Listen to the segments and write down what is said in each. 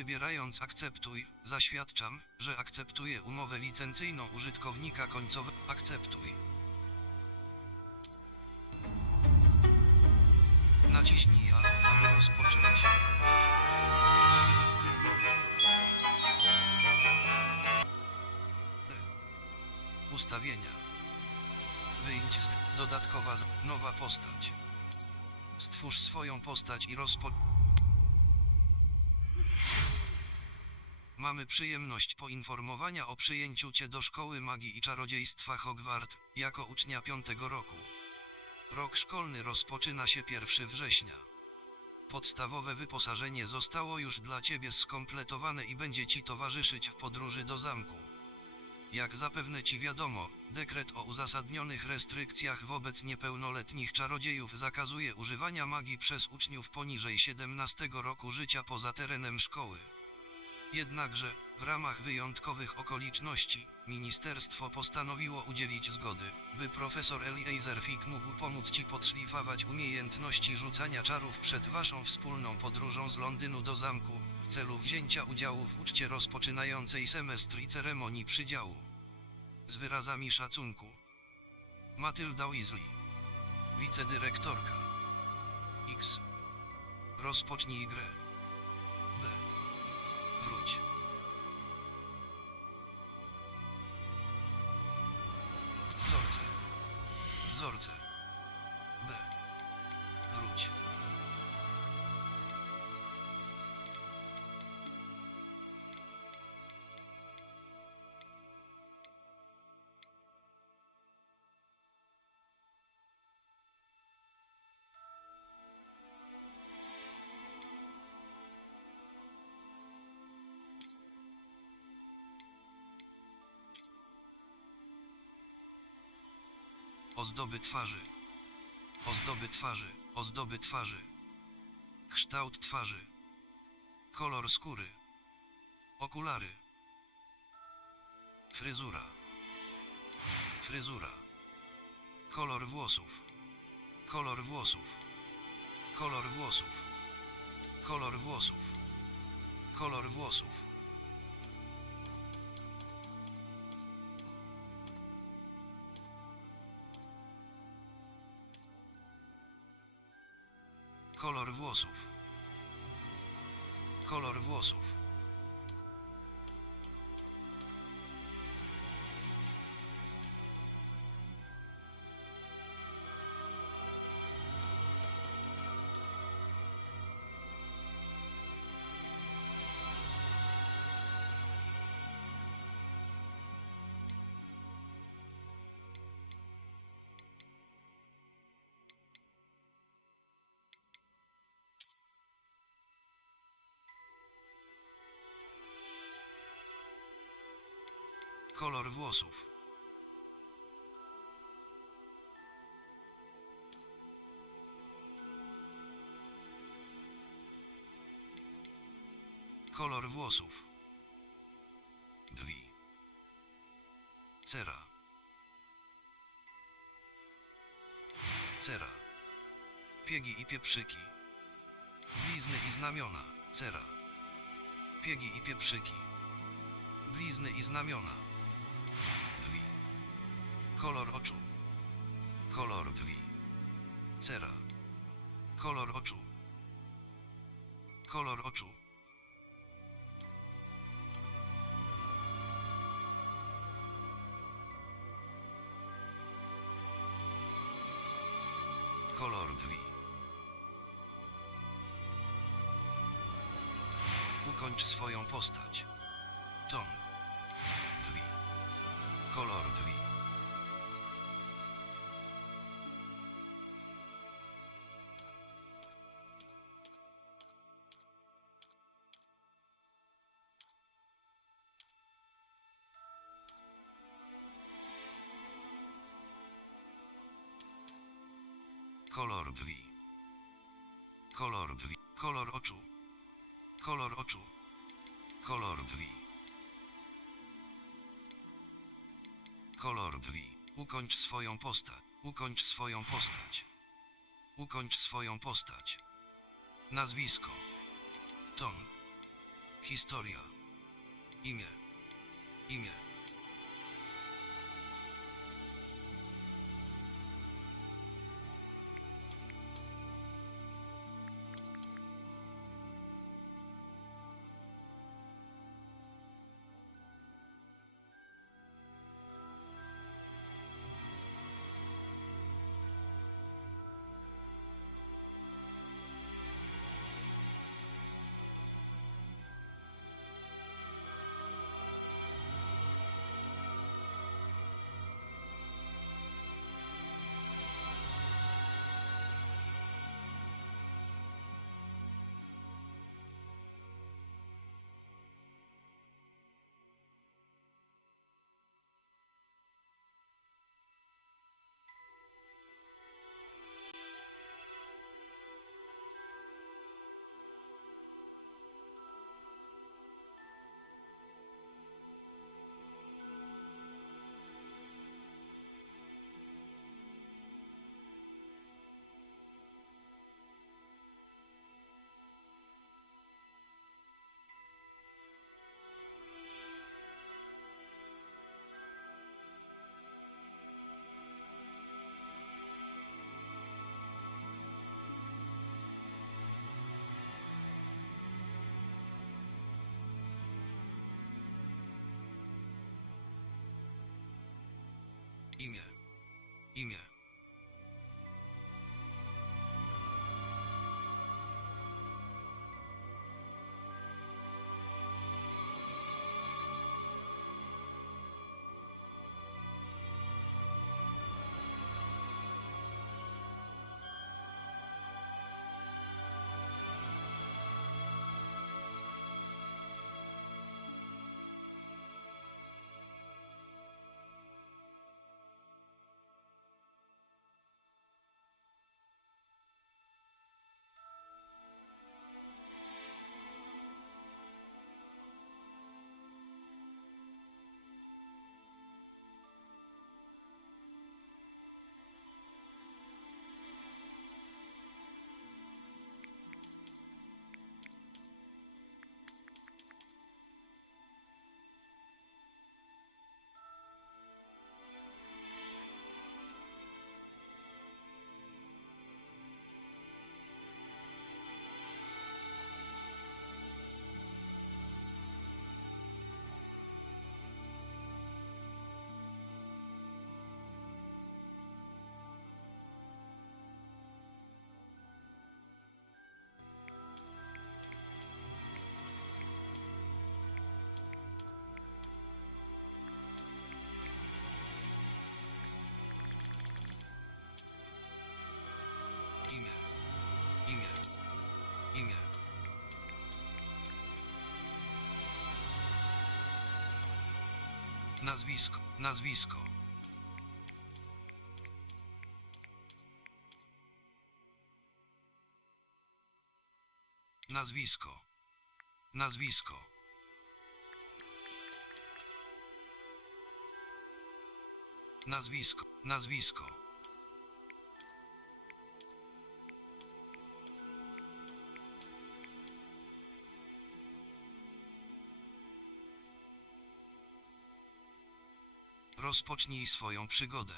Wybierając akceptuj, zaświadczam, że akceptuję umowę licencyjną użytkownika końcowego. Akceptuj. Naciśnij A, aby rozpocząć. Ustawienia. Wyjdź z dodatkowa nowa postać. Stwórz swoją postać i Mamy przyjemność poinformowania o przyjęciu Cię do Szkoły Magii i Czarodziejstwa Hogwart, jako ucznia 5. roku. Rok szkolny rozpoczyna się 1 września. Podstawowe wyposażenie zostało już dla Ciebie skompletowane i będzie Ci towarzyszyć w podróży do zamku. Jak zapewne Ci wiadomo, dekret o uzasadnionych restrykcjach wobec niepełnoletnich czarodziejów zakazuje używania magii przez uczniów poniżej 17 roku życia poza terenem szkoły. Jednakże, w ramach wyjątkowych okoliczności, ministerstwo postanowiło udzielić zgody, by profesor Eliezer Fick mógł pomóc Ci podszlifować umiejętności rzucania czarów przed Waszą wspólną podróżą z Londynu do zamku, w celu wzięcia udziału w uczcie rozpoczynającej semestr i ceremonii przydziału. Z wyrazami szacunku. Matylda Weasley. Wicedyrektorka. X. Rozpocznij grę. B. Wróć. Wzorce. Wzorce. B. Wróć. Ozdoby twarzy. Ozdoby twarzy. Ozdoby twarzy. Kształt twarzy. Kolor skóry. Okulary. Fryzura. Fryzura. Kolor włosów. Kolor włosów. Kolor włosów. Kolor włosów. Kolor włosów. Kolor włosów. Kolor włosów. Kolor włosów. Kolor włosów. Brwi. Cera. Cera. Piegi i pieprzyki. Blizny i znamiona. Cera. Piegi i pieprzyki. Blizny i znamiona. Brwi. Kolor oczu. Kolor brwi. Cera. Kolor oczu. Kolor oczu. Kolor brwi. Ukończ swoją postać. Ton. Brwi. Kolor brwi. Kolor brwi. Kolor brwi. Kolor oczu. Kolor oczu. Kolor brwi. Kolor brwi. Ukończ swoją postać. Ukończ swoją postać. Ukończ swoją postać. Nazwisko. Ton. Historia. Imię. Imię. Imię. Imię. Imię. Imię. Imię. Nazwisko. Nazwisko. Nazwisko. Nazwisko. Nazwisko. Nazwisko. Rozpocznij swoją przygodę.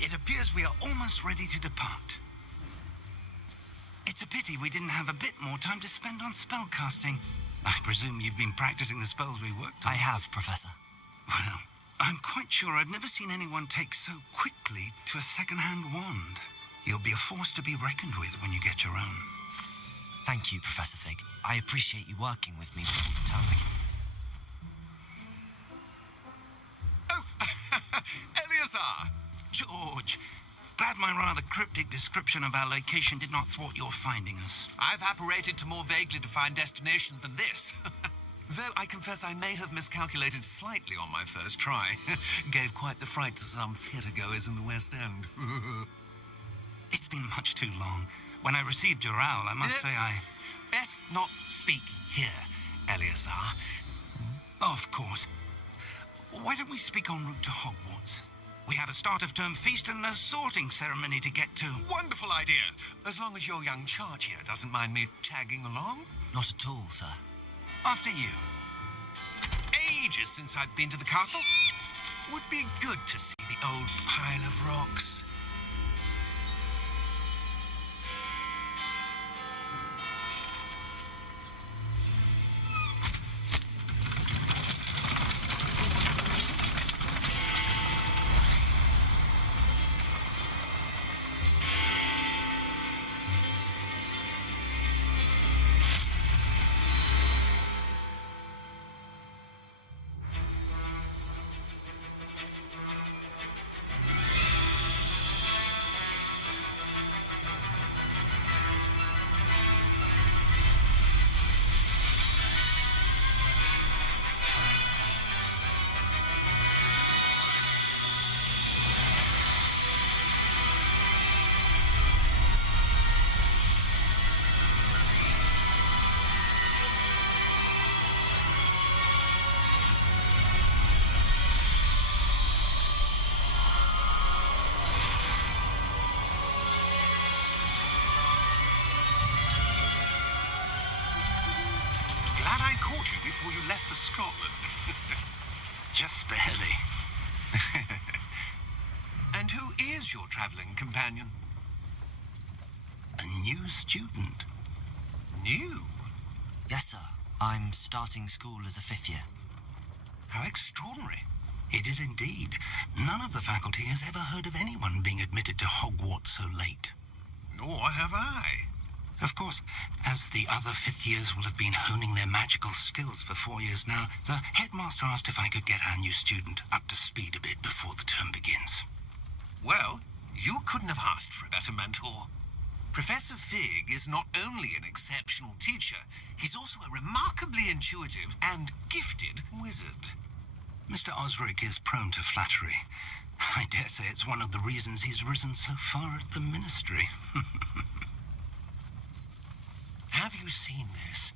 It appears we are almost ready to depart. It's a pity we didn't have a bit more time to spend on spellcasting. I presume you've been practicing the spells we worked on. I have, Professor. Well, I'm quite sure I've never seen anyone take so quickly to a second-hand wand. You'll be a force to be reckoned with when you get your own. Thank you, Professor Fig. I appreciate you working with me all the time. Oh, Eleazar! George, glad my rather cryptic description of our location did not thwart your finding us. I've apparated to more vaguely defined destinations than this. Though I confess I may have miscalculated slightly on my first try. Gave quite the fright to some theatre-goers in the West End. It's been much too long. When I received your owl, I must say I... Best not speak here, Eleazar. Of course. Why don't we speak en route to Hogwarts? We have a start-of-term feast and a sorting ceremony to get to. Wonderful idea. As long as your young charge here doesn't mind me tagging along. Not at all, sir. After you. Ages since I'd been to the castle. Would be good to see the old pile of rocks. Glad I caught you before you left for Scotland. Just barely. And who is your travelling companion? A new student. New? Yes, sir. I'm starting school as a 5th year. How extraordinary. It is indeed. None of the faculty has ever heard of anyone being admitted to Hogwarts so late. Nor have I. Of course, as the other 5th years will have been honing their magical skills for 4 years now, the headmaster asked if I could get our new student up to speed a bit before the term begins. Well, you couldn't have asked for a better mentor. Professor Fig is not only an exceptional teacher, he's also a remarkably intuitive and gifted wizard. Mr. Osric is prone to flattery. I dare say it's one of the reasons he's risen so far at the ministry. Have you seen this?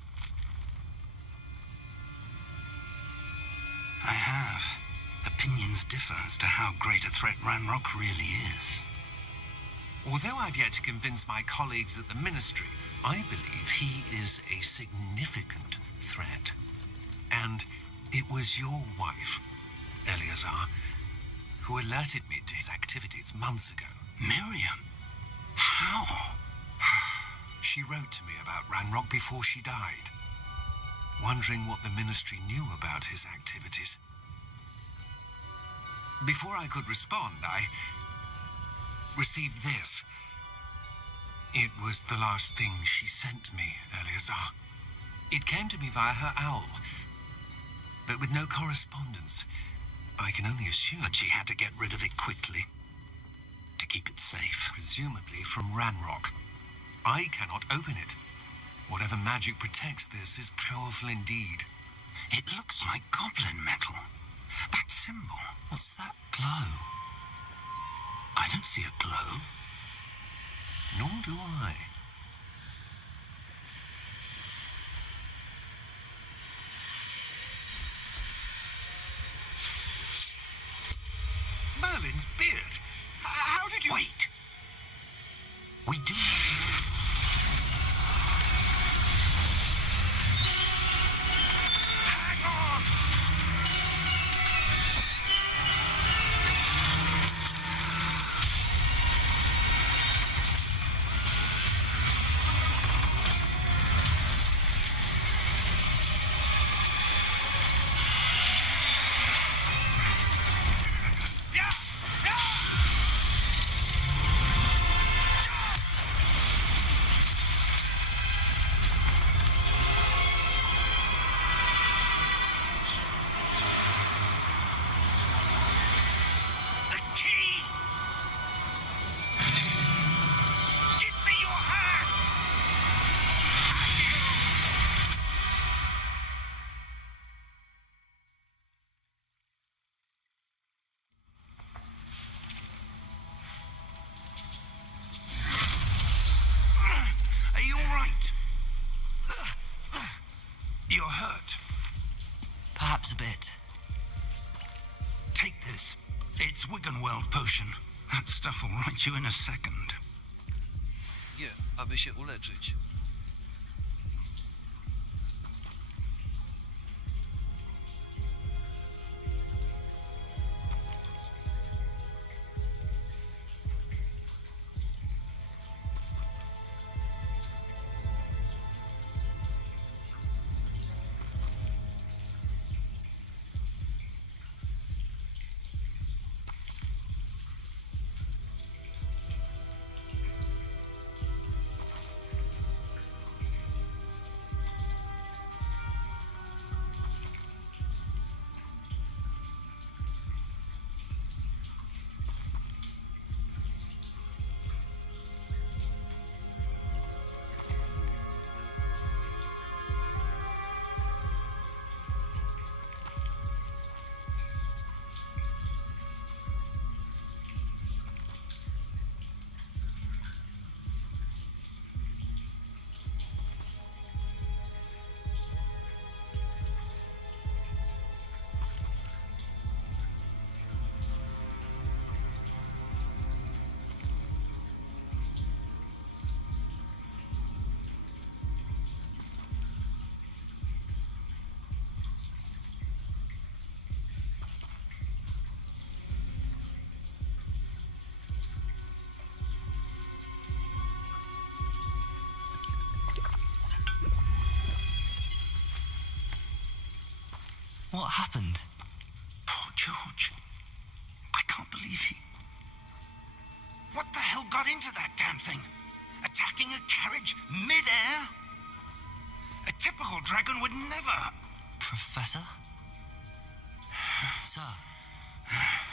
I have. Opinions differ as to how great a threat Ranrock really is. Although I've yet to convince my colleagues at the ministry, I believe he is a significant threat. And it was your wife, Eleazar, who alerted me to his activities months ago. Miriam? How? She wrote to me about Ranrock before she died, wondering what the ministry knew about his activities. Before I could respond, I received this. It was the last thing she sent me, Eleazar. It came to me via her owl, but with no correspondence. I can only assume But she had to get rid of it quickly to keep it safe. presumably from Ranrock. I cannot open it. Whatever magic protects this is powerful indeed. It looks like goblin metal. That symbol. What's that glow? I don't see a glow. Nor do I. Merlin's beard. How did you... Wait! We do... Hang on! Yeah! Yeah! Jump! perhaps a bit. Take this. It's Wiggenweld potion. That stuff will right you in a second. G, aby się uleczyć. What happened? Poor George. I can't believe he... What the hell got into that damn thing? Attacking a carriage mid-air? A typical dragon would never... Professor? Sir,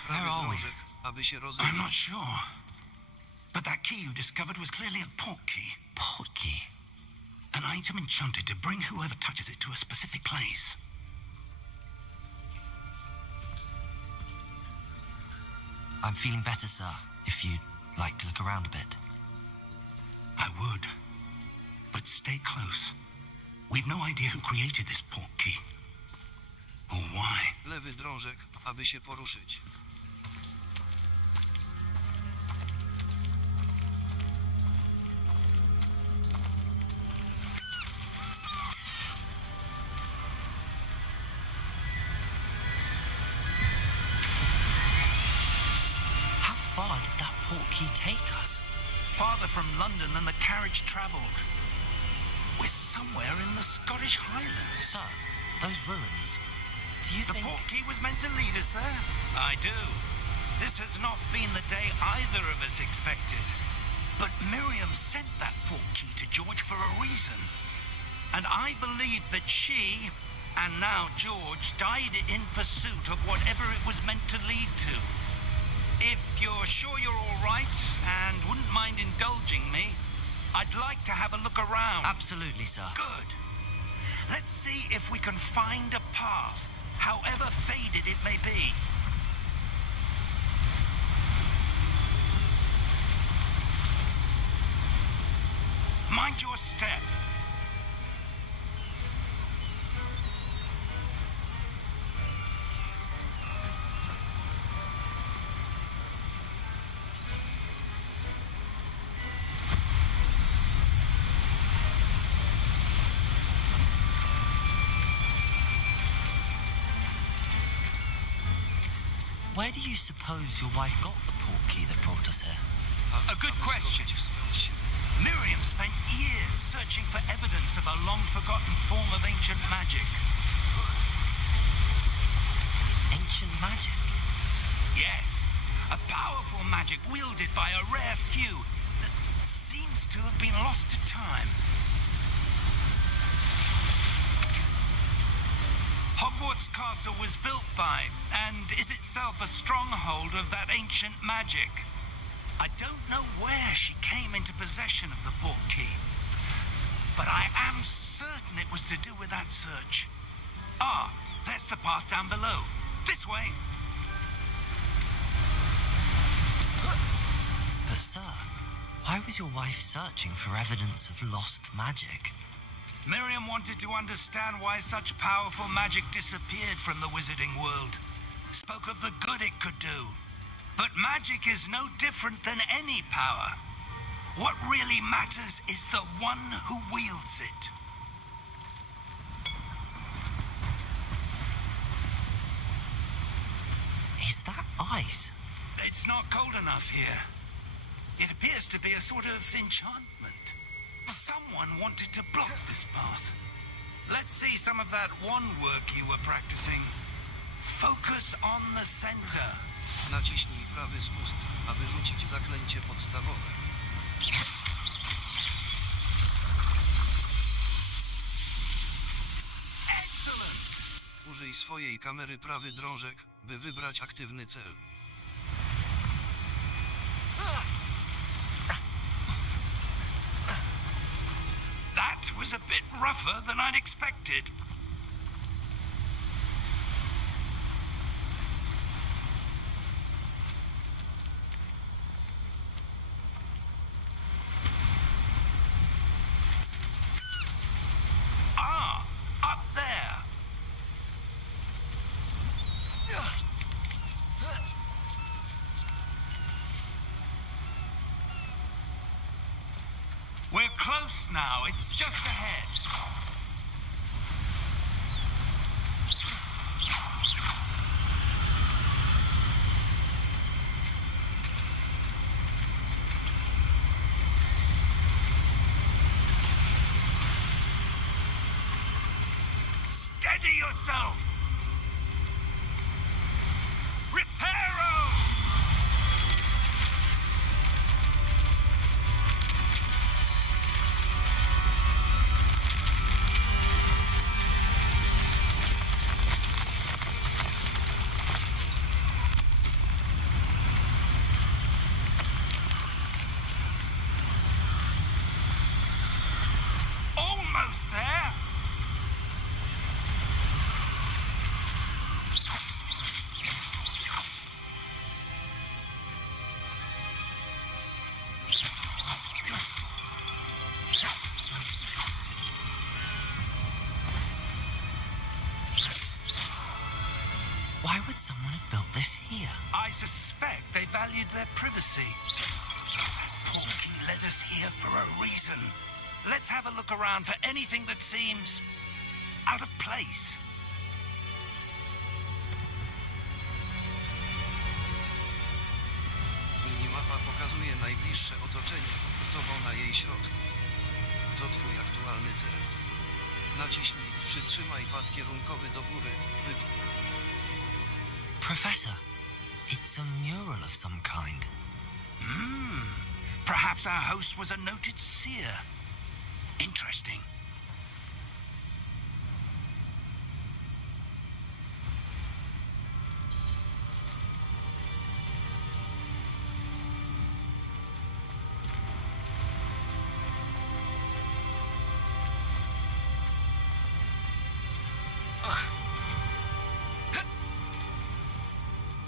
where Prawy are we? drążek, aby się I'm rozejrzeć. not sure. But that key you discovered was clearly a port key. Port key? An item enchanted to bring whoever touches it to a specific place. I'm feeling better, sir, if you'd like to look around a bit. I would. But stay close. We've no idea who created this port key. Or why. Lewy drążek, aby się poruszyć. How far did that port key take us? Farther from London than the carriage travelled. We're somewhere in the Scottish Highlands. Sir, those ruins. Do you The think... port key was meant to lead us there? I do. This has not been the day either of us expected. But Miriam sent that port key to George for a reason. And I believe that she, and now George, died in pursuit of whatever it was meant to lead to. If you're sure you're all right and wouldn't mind indulging me, I'd like to have a look around. Absolutely, sir. Good. Let's see if we can find a path, however faded it may be. Mind your step. Where do you suppose your wife got the port key that brought us here? A good Aby question. zdobyć wsparcie. Miriam spent years searching for evidence of a long-forgotten form of ancient magic. Ancient magic? Yes, a powerful magic wielded by a rare few that seems to have been lost to time. Hogwarts Castle was built by, and is itself a stronghold of that ancient magic. I don't know where she came into possession of the port key, but I am certain it was to do with that search. Ah, that's the path down below. This way. But, sir, why was your wife searching for evidence of lost magic? Miriam wanted to understand why such powerful magic disappeared from the wizarding world. Spoke of the good it could do. But magic is no different than any power. What really matters is the one who wields it. Is that ice? It's not cold enough here. It appears to be a sort of enchantment. Someone wanted to block this path. Let's see some of that wand work you were practicing. Focus on the center. Naciśnij prawy spust, aby rzucić zaklęcie podstawowe. Excellent! Użyj swojej kamery prawy drążek, by wybrać aktywny cel. That was a bit rougher than I'd expected. Ah, up there. We're close now. It's just ahead. Steady yourself. Reparo! Almost there. Why would someone have built this here? I suspect they valued their privacy. That portkey led us here for a reason. Let's have a look around for anything that seems out of place. Minimapa pokazuje najbliższe otoczenie, z tobą na jej środku. To twój aktualny cel. Naciśnij, przytrzymaj pad kierunkowy do góry, by... Professor, it's a mural of some kind. Perhaps our host was a noted seer. Interesting.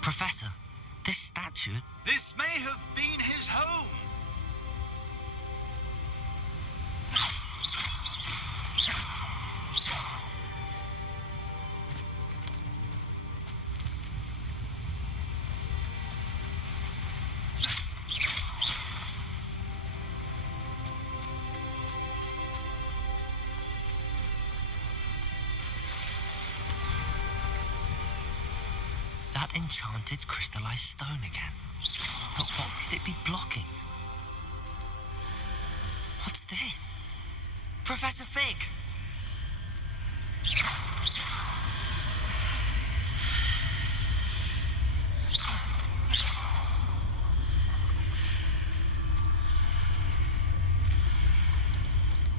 Professor, this statue... This may have been his home. That enchanted crystallized stone again. But what could it be blocking? What's this? Professor Fig!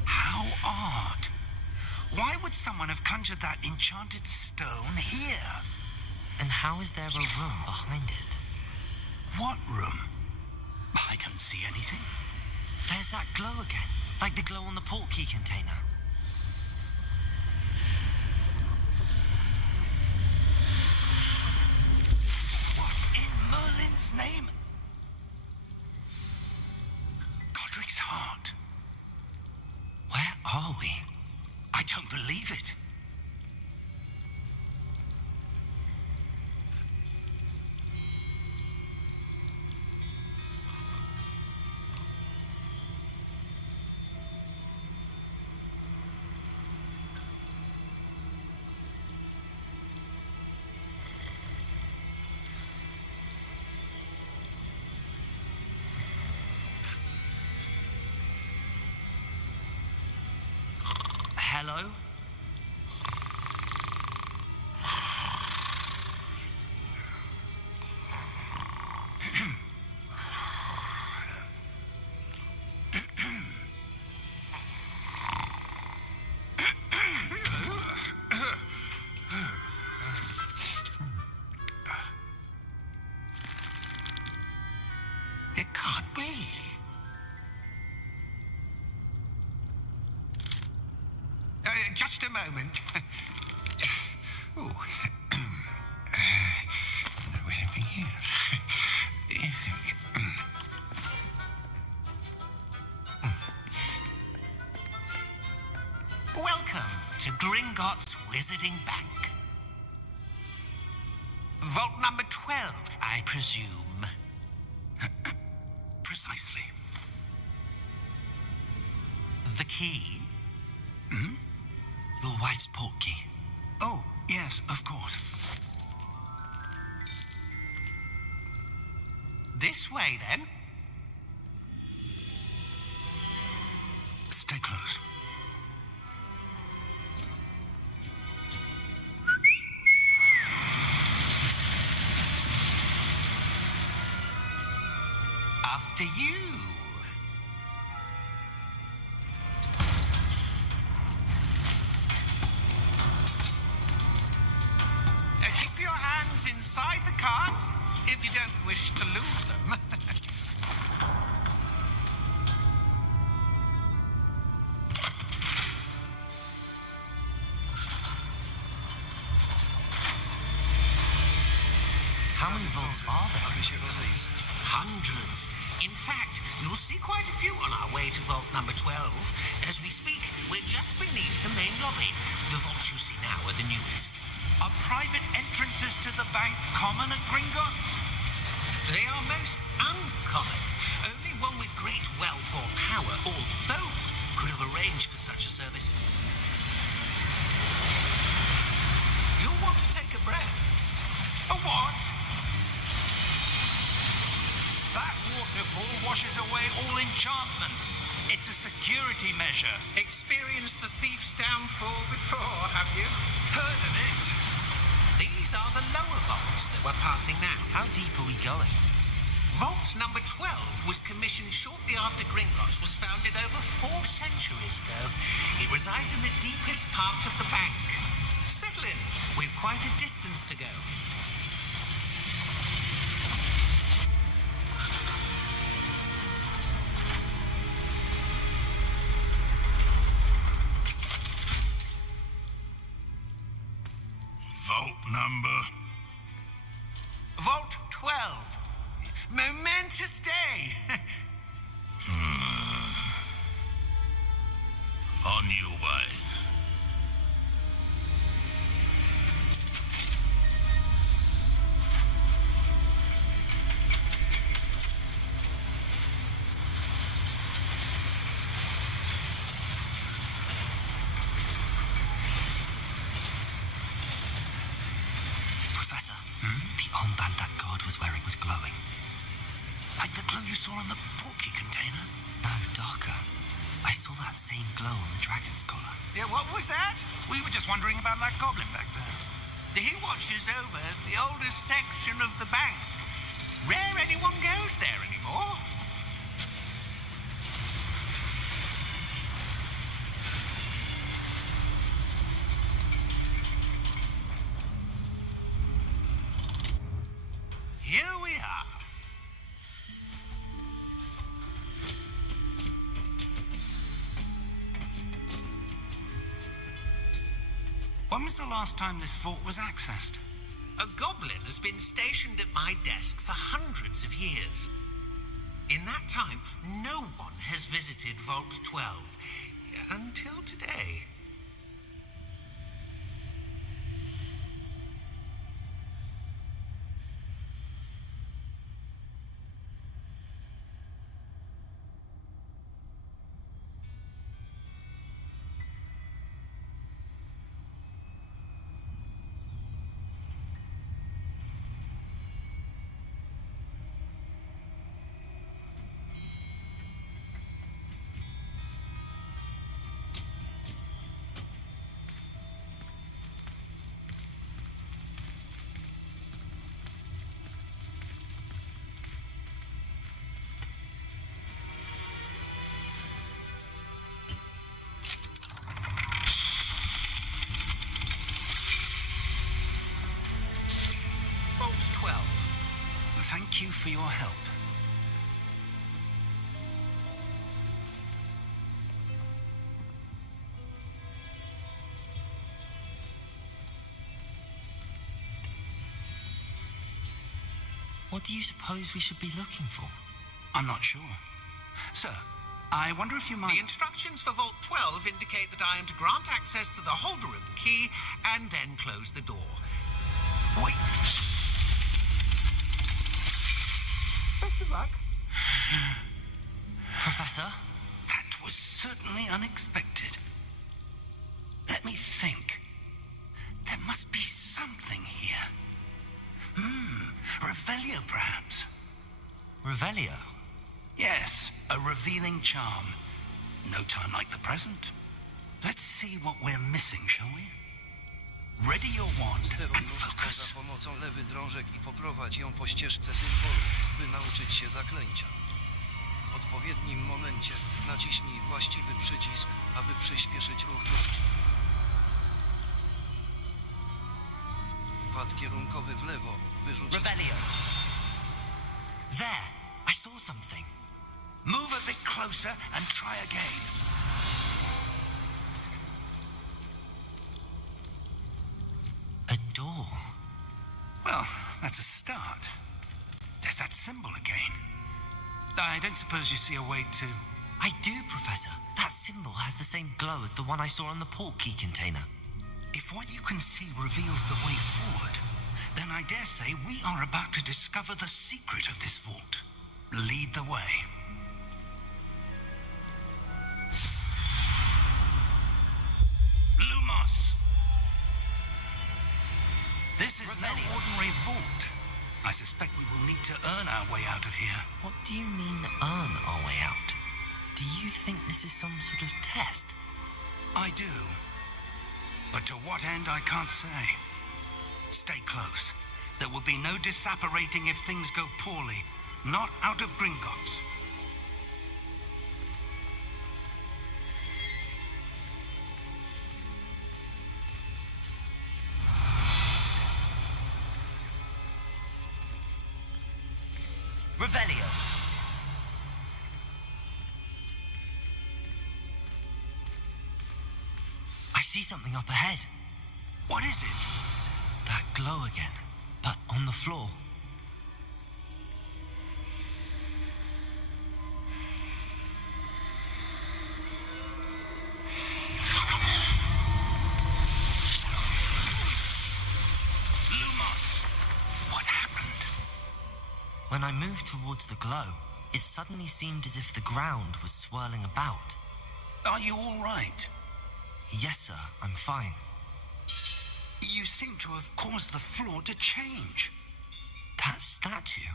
How odd. Why would someone have conjured that enchanted stone here? And how is there a room behind it? What room? I don't see anything. There's that glow again, like the glow on the portkey container. What in Merlin's name? Godric's heart. Where are we? I don't believe it. Hello? It can't be. Just a moment. Oh. Anything here? Welcome to Gringotts Wizarding Bank. Vault number 12, I presume. Precisely. The key? Your wife's portkey. Oh, yes, of course. This way, then. Stay close. After you. Keep your hands inside the cards if you don't wish to lose them. How many vaults are there? Aby się rozejść. Hundreds. In fact, you'll see quite a few on our way to vault number 12. As we speak, we're just beneath the main lobby. The vaults you see now are the newest. Are private entrances to the bank common at Gringotts? They are most uncommon. Only one with great wealth or power, or both, could have arranged for such a service. You'll want to take a breath. A what? That waterfall washes away all enchantments. It's a security measure. Experienced the thief's downfall before, have you? Heard of it? These are the lower vaults that we're passing now. How deep are we going? Vault number 12 was commissioned shortly after Gringotts was founded over 4 centuries ago. It resides in the deepest part of the bank. Settle in. We've quite a distance to go. Vault number. Vault 12. Momentous day. On your way. Professor, the armband that guard was wearing was glowing. Like the glow you saw on the portkey container? No, darker. I saw that same glow on the dragon's collar. Yeah, what was that? We were just wondering about that goblin back there. He watches over the oldest section of the bank. Rare anyone goes there anymore. Here we are. When was the last time this vault was accessed? A goblin has been stationed at my desk for hundreds of years. In that time, no one has visited Vault 12. Until today. thank you for your help. What do you suppose we should be looking for? I'm not sure. Sir, I wonder if you might... The instructions for Vault 12 indicate that I am to grant access to the holder of the key and then close the door. Wait! Best of luck. Professor? That was certainly unexpected. Let me think. There must be something here. Revelio, perhaps. Revelio? Yes, a revealing charm. No time like the present. Let's see what we're missing, shall we? Ready your wand Steruj and różdżką focus. za pomocą lewy drążek i poprowadź ją po ścieżce symbolu, by nauczyć się zaklęcia. W odpowiednim momencie naciśnij właściwy przycisk, aby przyspieszyć ruch różdżki. Pad kierunkowy w lewo, by rzucić... Revelio! There! I saw something. Move a bit closer and try again. A door. Well, that's a start. There's that symbol again. I don't suppose you see a way to... I do, Professor. That symbol has the same glow as the one I saw on the port key container. If what you can see reveals the way forward, then I dare say we are about to discover the secret of this vault. Lead the way. Lumos! This is no ordinary vault. I suspect we will need to earn our way out of here. What do you mean, earn our way out? Do you think this is some sort of test? I do. But to what end, I can't say. Stay close. There will be no disapparating if things go poorly. Not out of Gringotts. Revelio! I see something up ahead. What is it? That glow again, but on the floor. Lumos! What happened? When I moved towards the glow, it suddenly seemed as if the ground was swirling about. Are you all right? Yes, sir, I'm fine. You seem to have caused the floor to change. That statue.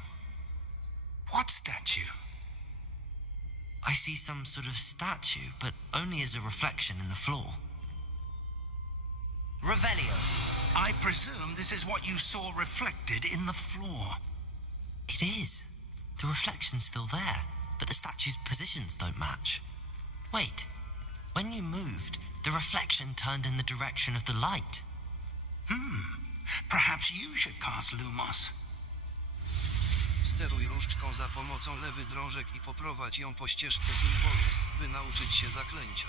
What statue? I see some sort of statue, but only as a reflection in the floor. Revelio! I presume this is what you saw reflected in the floor. It is. The reflection's still there, but the statue's positions don't match. Wait. When you moved, the reflection turned in the direction of the light. Perhaps you should cast Lumos. Steruj różdżką za pomocą lewy drążek i poprowadź ją po ścieżce symbolu, by nauczyć się zaklęcia.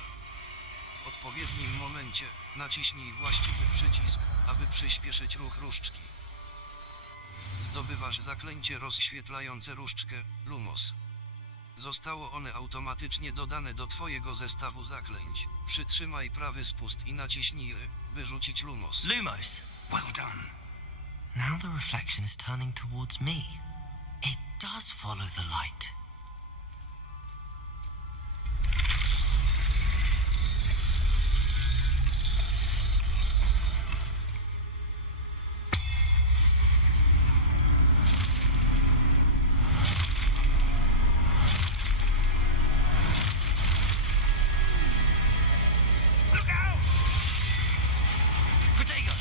W odpowiednim momencie naciśnij właściwy przycisk, aby przyspieszyć ruch różdżki. Zdobywasz zaklęcie rozświetlające różdżkę, Lumos. Zostało one automatycznie dodane do twojego zestawu zaklęć. Przytrzymaj prawy spust i naciśnij Y, by rzucić Lumos. Lumos! Well done. Now the reflection is turning towards me. It does follow the light. Look out! Protego!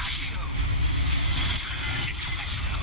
Accio! Defendo!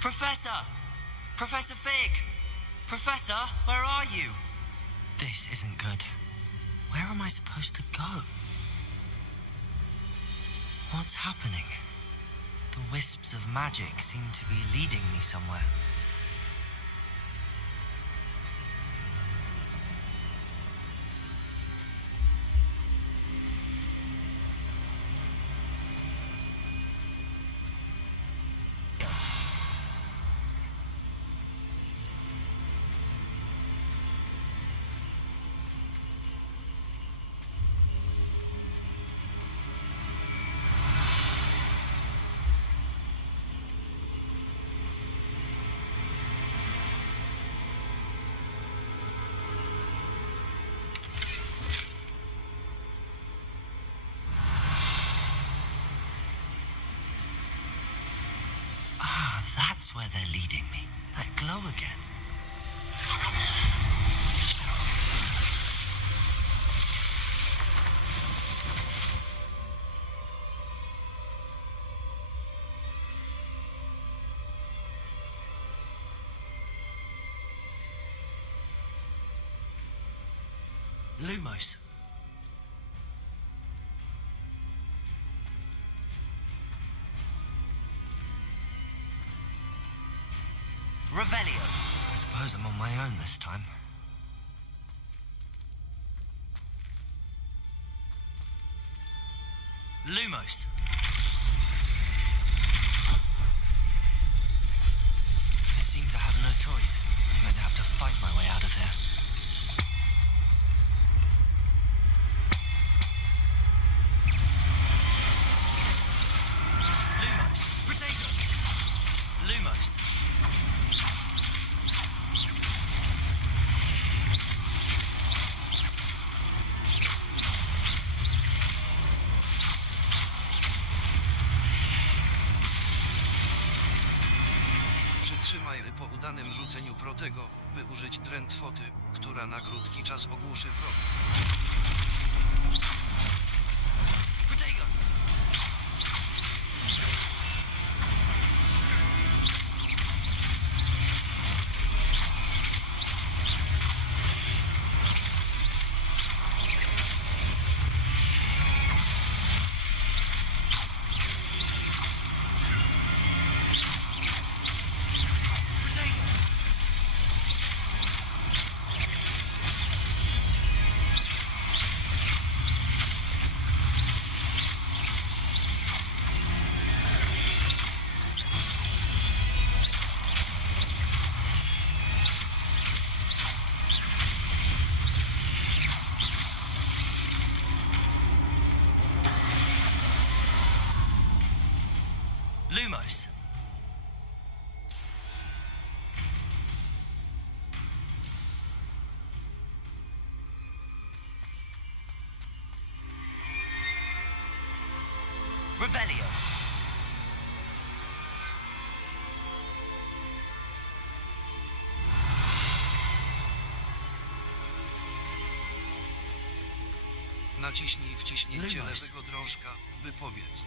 Professor! Professor Fig! Professor, where are you? This isn't good. Where am I supposed to go? What's happening? The wisps of magic seem to be leading me somewhere. That's where they're leading me. That glow again. Lumos. Revelio. I suppose I'm on my own this time. Lumos. It seems I have no choice. I'm going to have to fight my way out of here. Lumos. Protego. Lumos. Przytrzymaj po udanym rzuceniu Protego, by użyć drętwoty, która na krótki czas ogłuszy wroga. Protego. Lumos. Revelio. Naciśnij wciśnięcie Lumos. lewego drążka, by pobiec.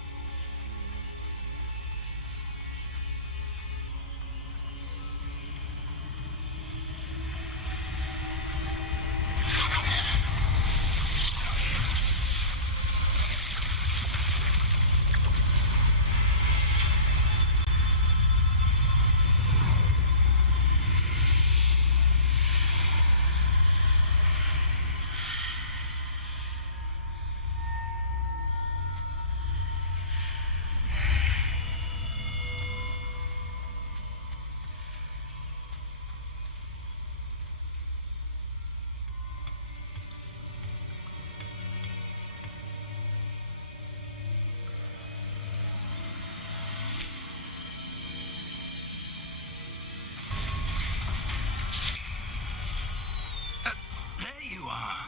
There you are.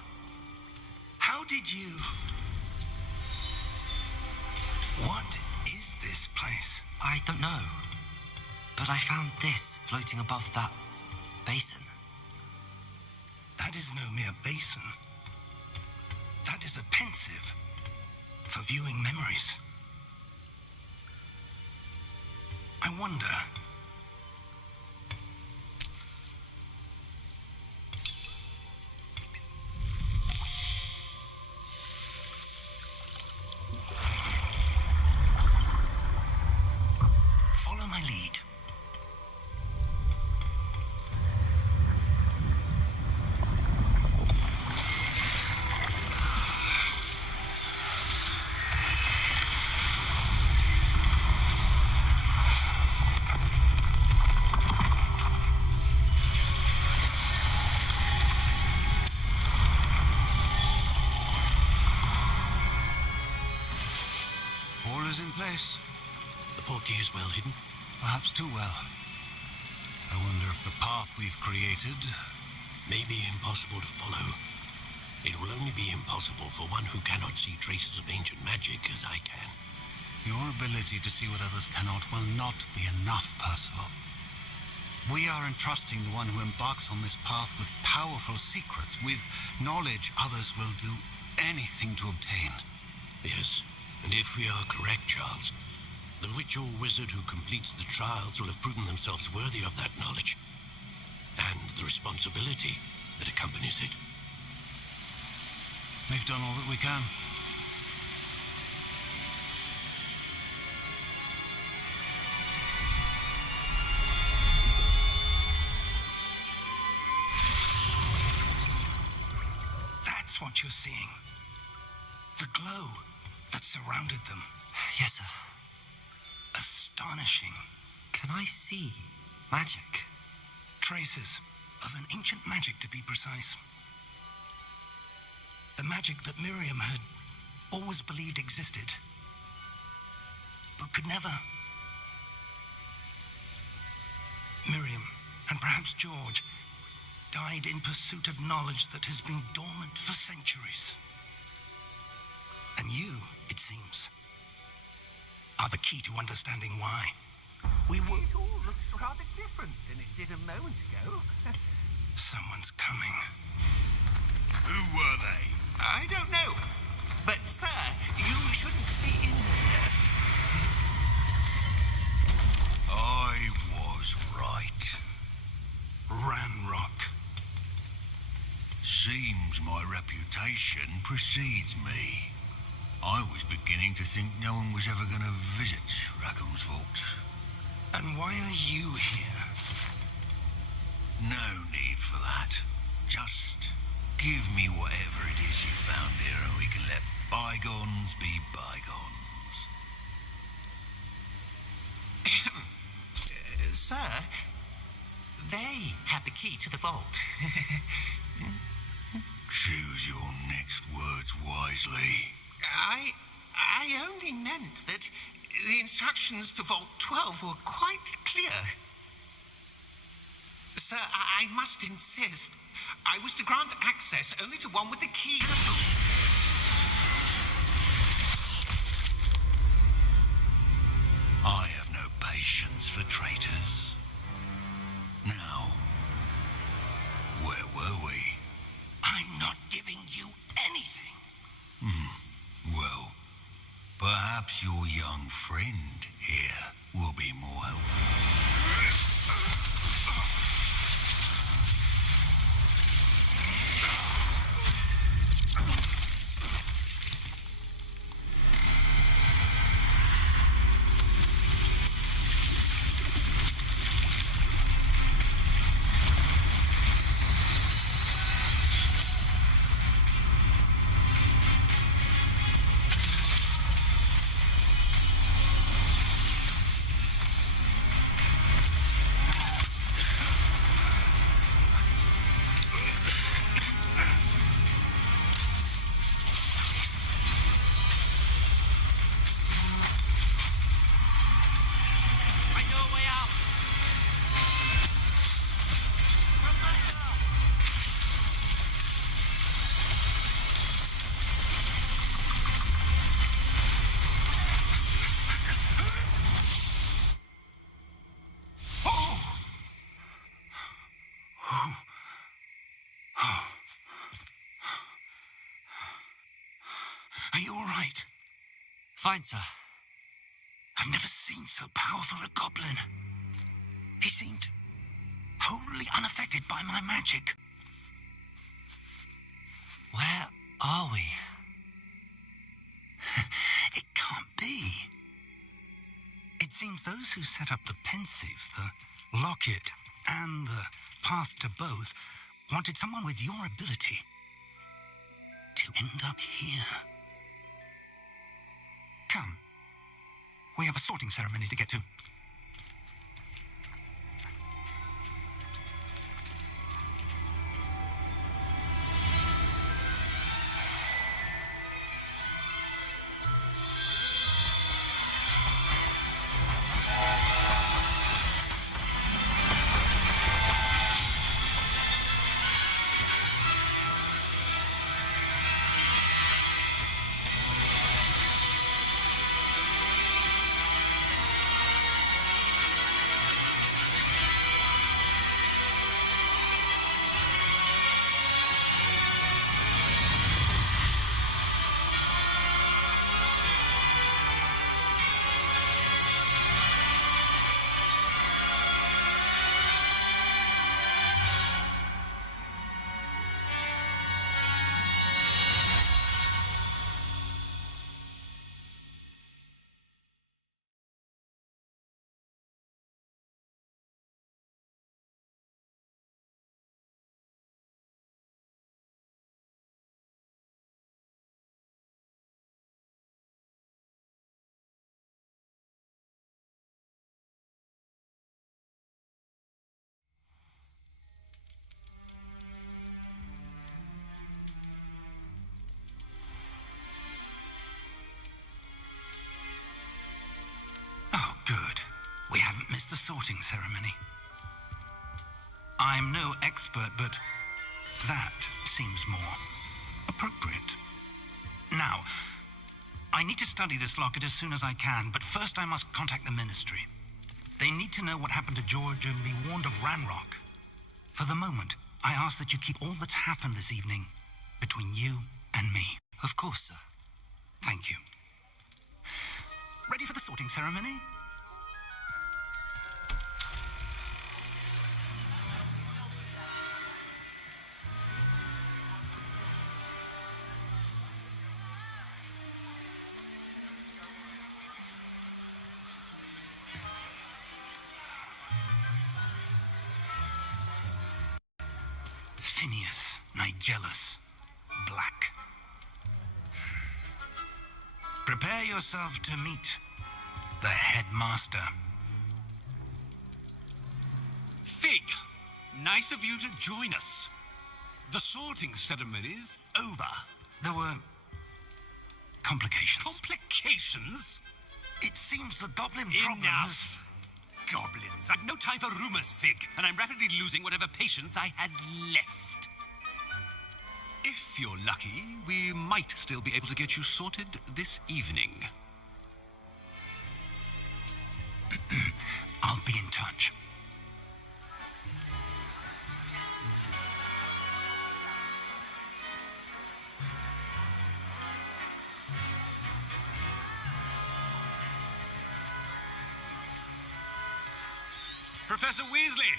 How did you... What is this place? I don't know. But I found this floating above that basin. That is no mere basin. That is a pensive for viewing memories. I wonder, my lead. All is in place. The portkey is well hidden. Perhaps too well. I wonder if the path we've created... May be impossible to follow. It will only be impossible for one who cannot see traces of ancient magic as I can. Your ability to see what others cannot will not be enough, Percival. We are entrusting the one who embarks on this path with powerful secrets, with knowledge others will do anything to obtain. Yes, and if we are correct, Charles, the witch or wizard who completes the trials will have proven themselves worthy of that knowledge, and the responsibility that accompanies it. We've done all that we can. That's what you're seeing. The glow that surrounded them. Yes, sir. Astonishing. Can I see magic? Traces of an ancient magic, to be precise. The magic that Miriam had always believed existed, but could never. Miriam, and perhaps George, died in pursuit of knowledge that has been dormant for centuries. And you, it seems, are the key to understanding why. We were... It all looks rather different than it did a moment ago. Someone's coming. Who were they? I don't know. But, sir, you shouldn't be in here. I was right. Ranrock. Seems my reputation precedes me. I was beginning to think no one was ever going to visit Rackham's vault. And why are you here? No need for that. Just give me whatever it is you found here and we can let bygones be bygones. Sir, they have the key to the vault. Choose your next words wisely. I only meant that the instructions to Vault 12 were quite clear. Sir, I must insist. I was to grant access only to one with the key. I have no patience for traitors. Now, where were we? I'm not giving you anything. Well, perhaps your young friend here will be more helpful. Are you all right? Fine, sir. I've never seen so powerful a goblin. He seemed wholly unaffected by my magic. Where are we? It can't be. It's seems those who set up the pensive, the locket, and the path to both wanted someone with your ability to end up here. Come. We have a sorting ceremony to get to. Oh, good. We haven't missed the sorting ceremony. I'm no expert, but that seems more appropriate. Now, I need to study this locket as soon as I can, but first I must contact the Ministry. They need to know what happened to George and be warned of Ranrock. For the moment, I ask that you keep all that's happened this evening between you and me. Of course, sir. Thank you. Ready for the sorting ceremony? Phineas, Nigellus, Black. Prepare yourself to meet the headmaster. Fig, nice of you to join us. The sorting ceremony's over. There were complications. Complications? It seems the goblin problem has... Enough! Goblins. I've no time for rumors, Fig, and I'm rapidly losing whatever patience I had left. If you're lucky, we might still be able to get you sorted this evening. I'll be in touch. Professor Weasley,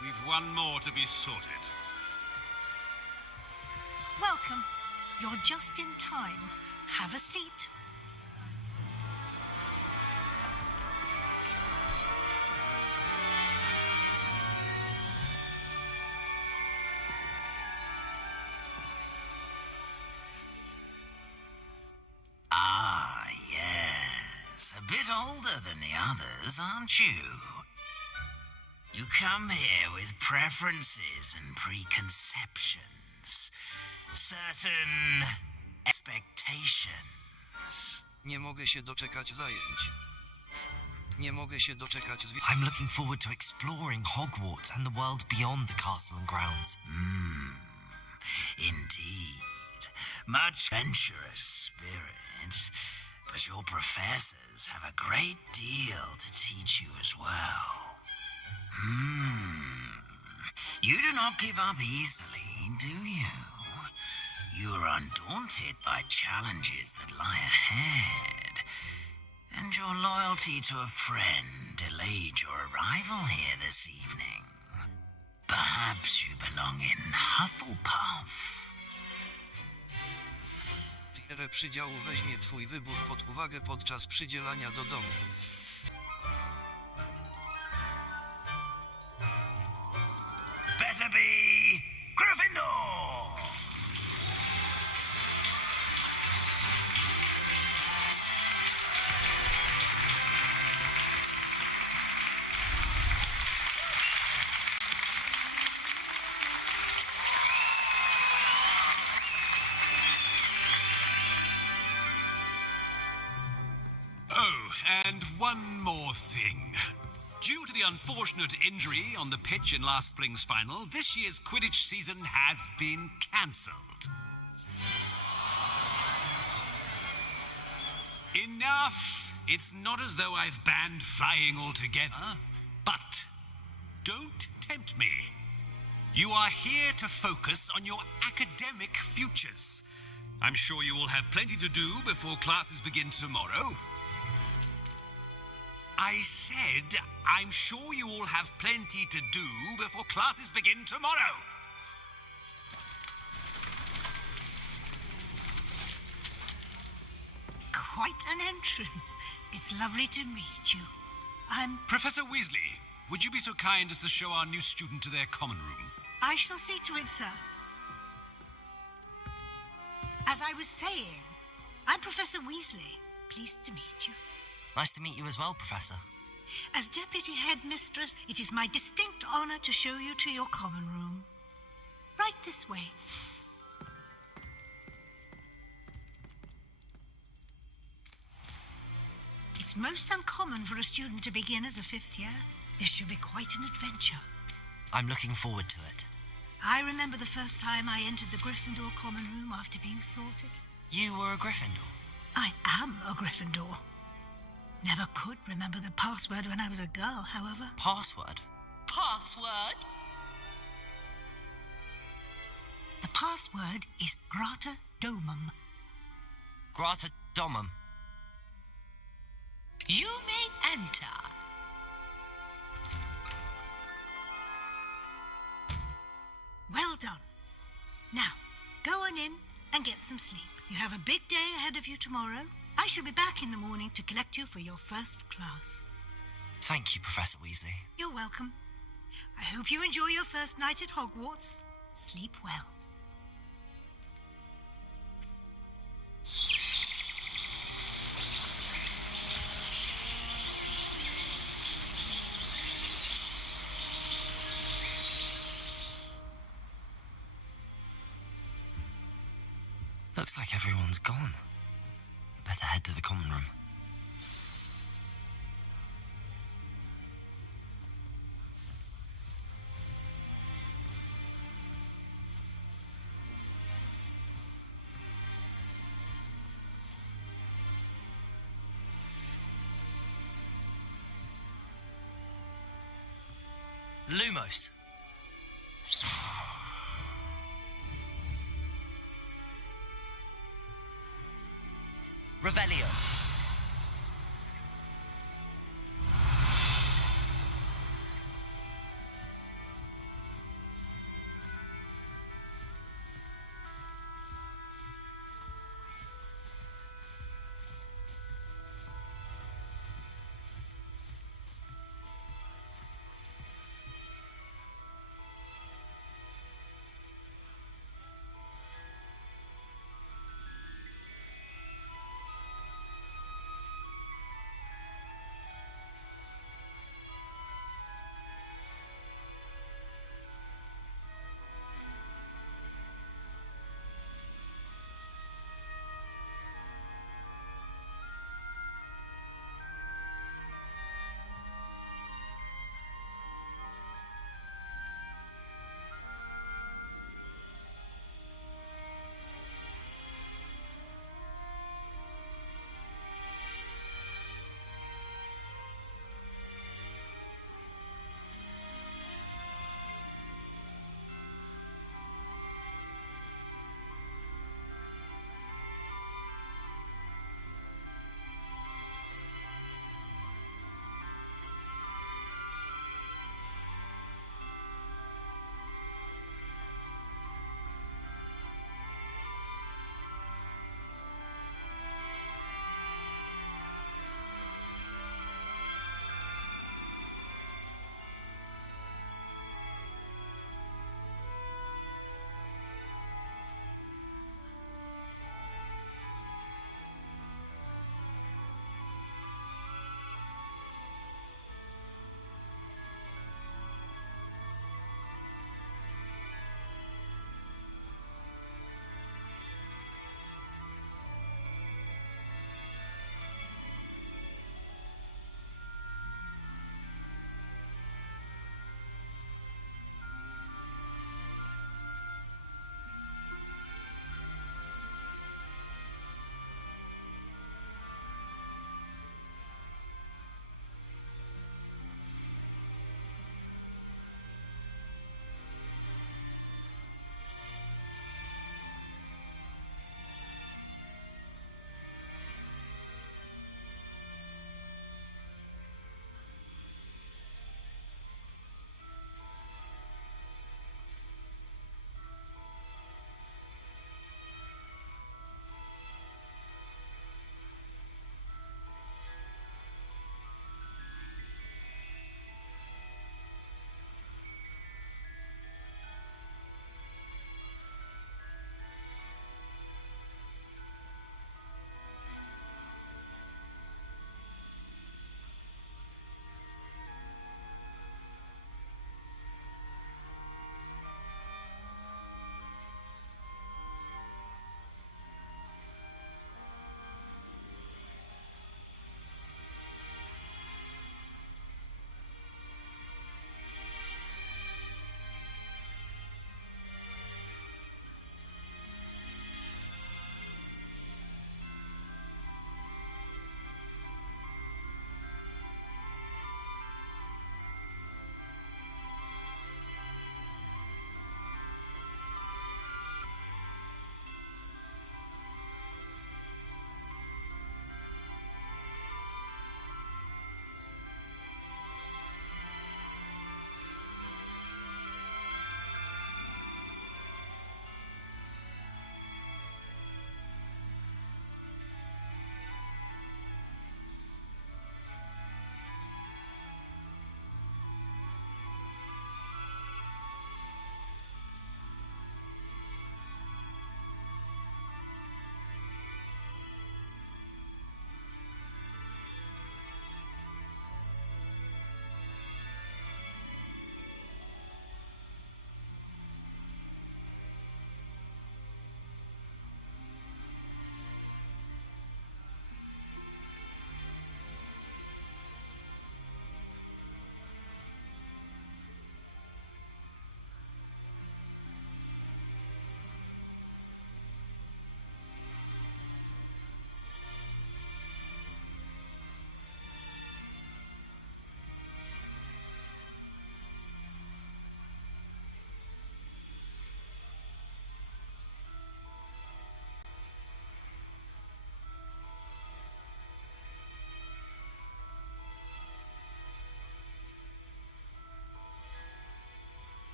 we've one more to be sorted. Welcome. You're just in time. Have a seat. Ah, yes. A bit older than the others, aren't you? You come here with preferences and preconceptions. Certain expectations. Nie mogę się doczekać zajęć. Nie mogę się doczekać I'm looking forward to exploring Hogwarts and the world beyond the castle and grounds. Indeed. Much adventurous spirit. But your professors have a great deal to teach you as well. You do not give up easily, do you? You are undaunted by challenges that lie ahead, and your loyalty to a friend delayed your arrival here this evening. Perhaps you belong in Hufflepuff. Tierę przydziału weźmie twój wybór pod uwagę podczas przydzielania do domu. and one more thing. Due to the unfortunate injury on the pitch in last spring's final, this year's Quidditch season has been cancelled. Enough! It's not as though I've banned flying altogether, but don't tempt me. You are here to focus on your academic futures. I'm sure you will have plenty to do before classes begin tomorrow. I said, I'm sure you all have plenty to do before classes begin tomorrow. Quite an entrance. It's lovely to meet you. I'm... Professor Weasley, would you be so kind as to show our new student to their common room? I shall see to it, sir. As I was saying, I'm Professor Weasley. Pleased to meet you. Nice to meet you as well, Professor. As Deputy Headmistress, it is my distinct honor to show you to your common room. Right this way. It's most uncommon for a student to begin as a fifth year. This should be quite an adventure. I'm looking forward to it. I remember the first time I entered the Gryffindor common room after being sorted. You were a Gryffindor? I am a Gryffindor. Never could remember the password when I was a girl, however. Password? Password? The password is Grata Domum. Grata Domum. You may enter. Well done. Now, go on in and get some sleep. You have a big day ahead of you tomorrow. I shall be back in the morning to collect you for your first class. Thank you, Professor Weasley. You're welcome. I hope you enjoy your first night at Hogwarts. Sleep well. Looks like everyone's gone. Better head to the common room. Lumos. Revelio.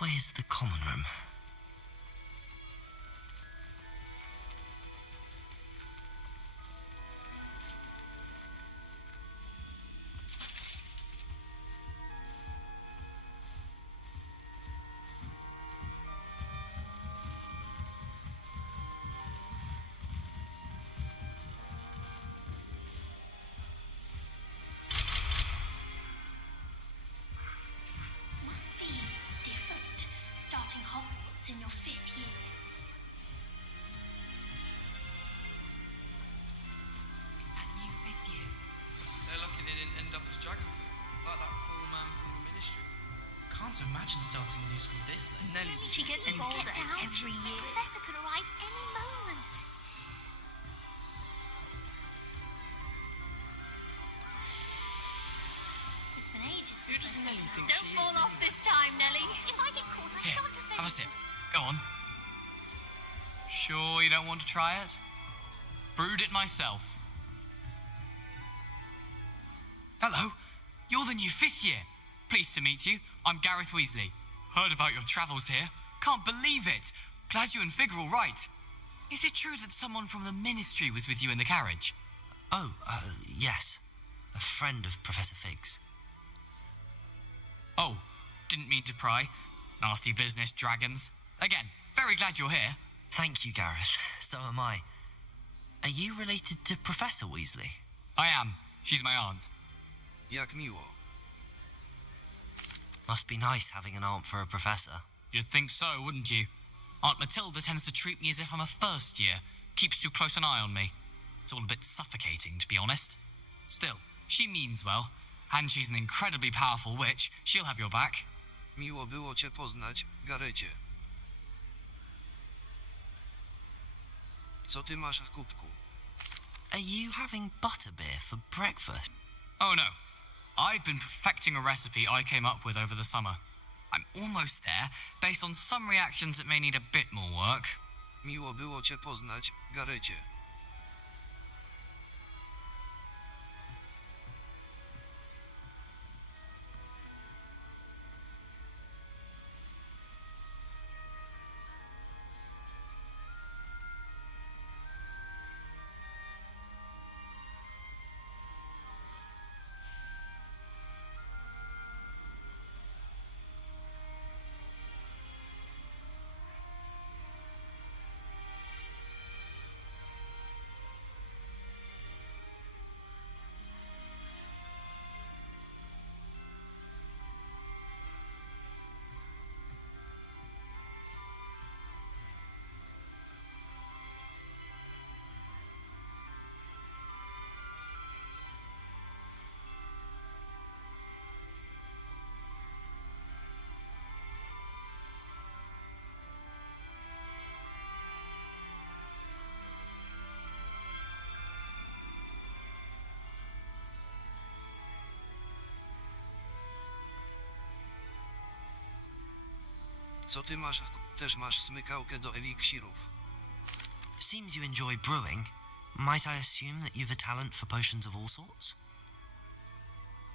Which way is the common room? Must be different, starting Hogwarts in your 5th year. It's that new 5th year. They're lucky they didn't end up as dragon fruit, like that poor man from the ministry. Can't imagine starting a new school this late. Nelly, She gets older every year. The professor could arrive any moment. It's been ages who since does I've Nelly seen think her. she is? Don't fall off this time, Nelly. If I get caught, I shan't offend Have a you. sip. Go on. Sure you don't want to try it? Brewed it myself. Hello. You're the new 5th year. Pleased to meet you. I'm Gareth Weasley. Heard about your travels here. Can't believe it. Glad you and Fig are all right. Is it true that someone from the ministry was with you in the carriage? Oh, yes. A friend of Professor Fig's. Oh, didn't mean to pry. Nasty business, dragons. Again, very glad you're here. Thank you, Gareth. So am I. Are you related to Professor Weasley? I am. She's my aunt. Jak miło. Must be nice having an aunt for a professor. You'd think so, wouldn't you? Aunt Matilda tends to treat me as if I'm a first year. Keeps too close an eye on me. It's all a bit suffocating, to be honest. Still, she means well. And she's an incredibly powerful witch. She'll have your back. Miło było cię poznać, Garecie. Co ty masz w kubku? Are you having butterbeer for breakfast? Oh no. I've been perfecting a recipe I came up with over the summer. I'm almost there, based on some reactions that may need a bit more work. Miło było cię poznać, Garecie. Co ty masz Też masz smykałkę do eliksirów. Seems you enjoy brewing. Might I assume that you've a talent for potions of all sorts?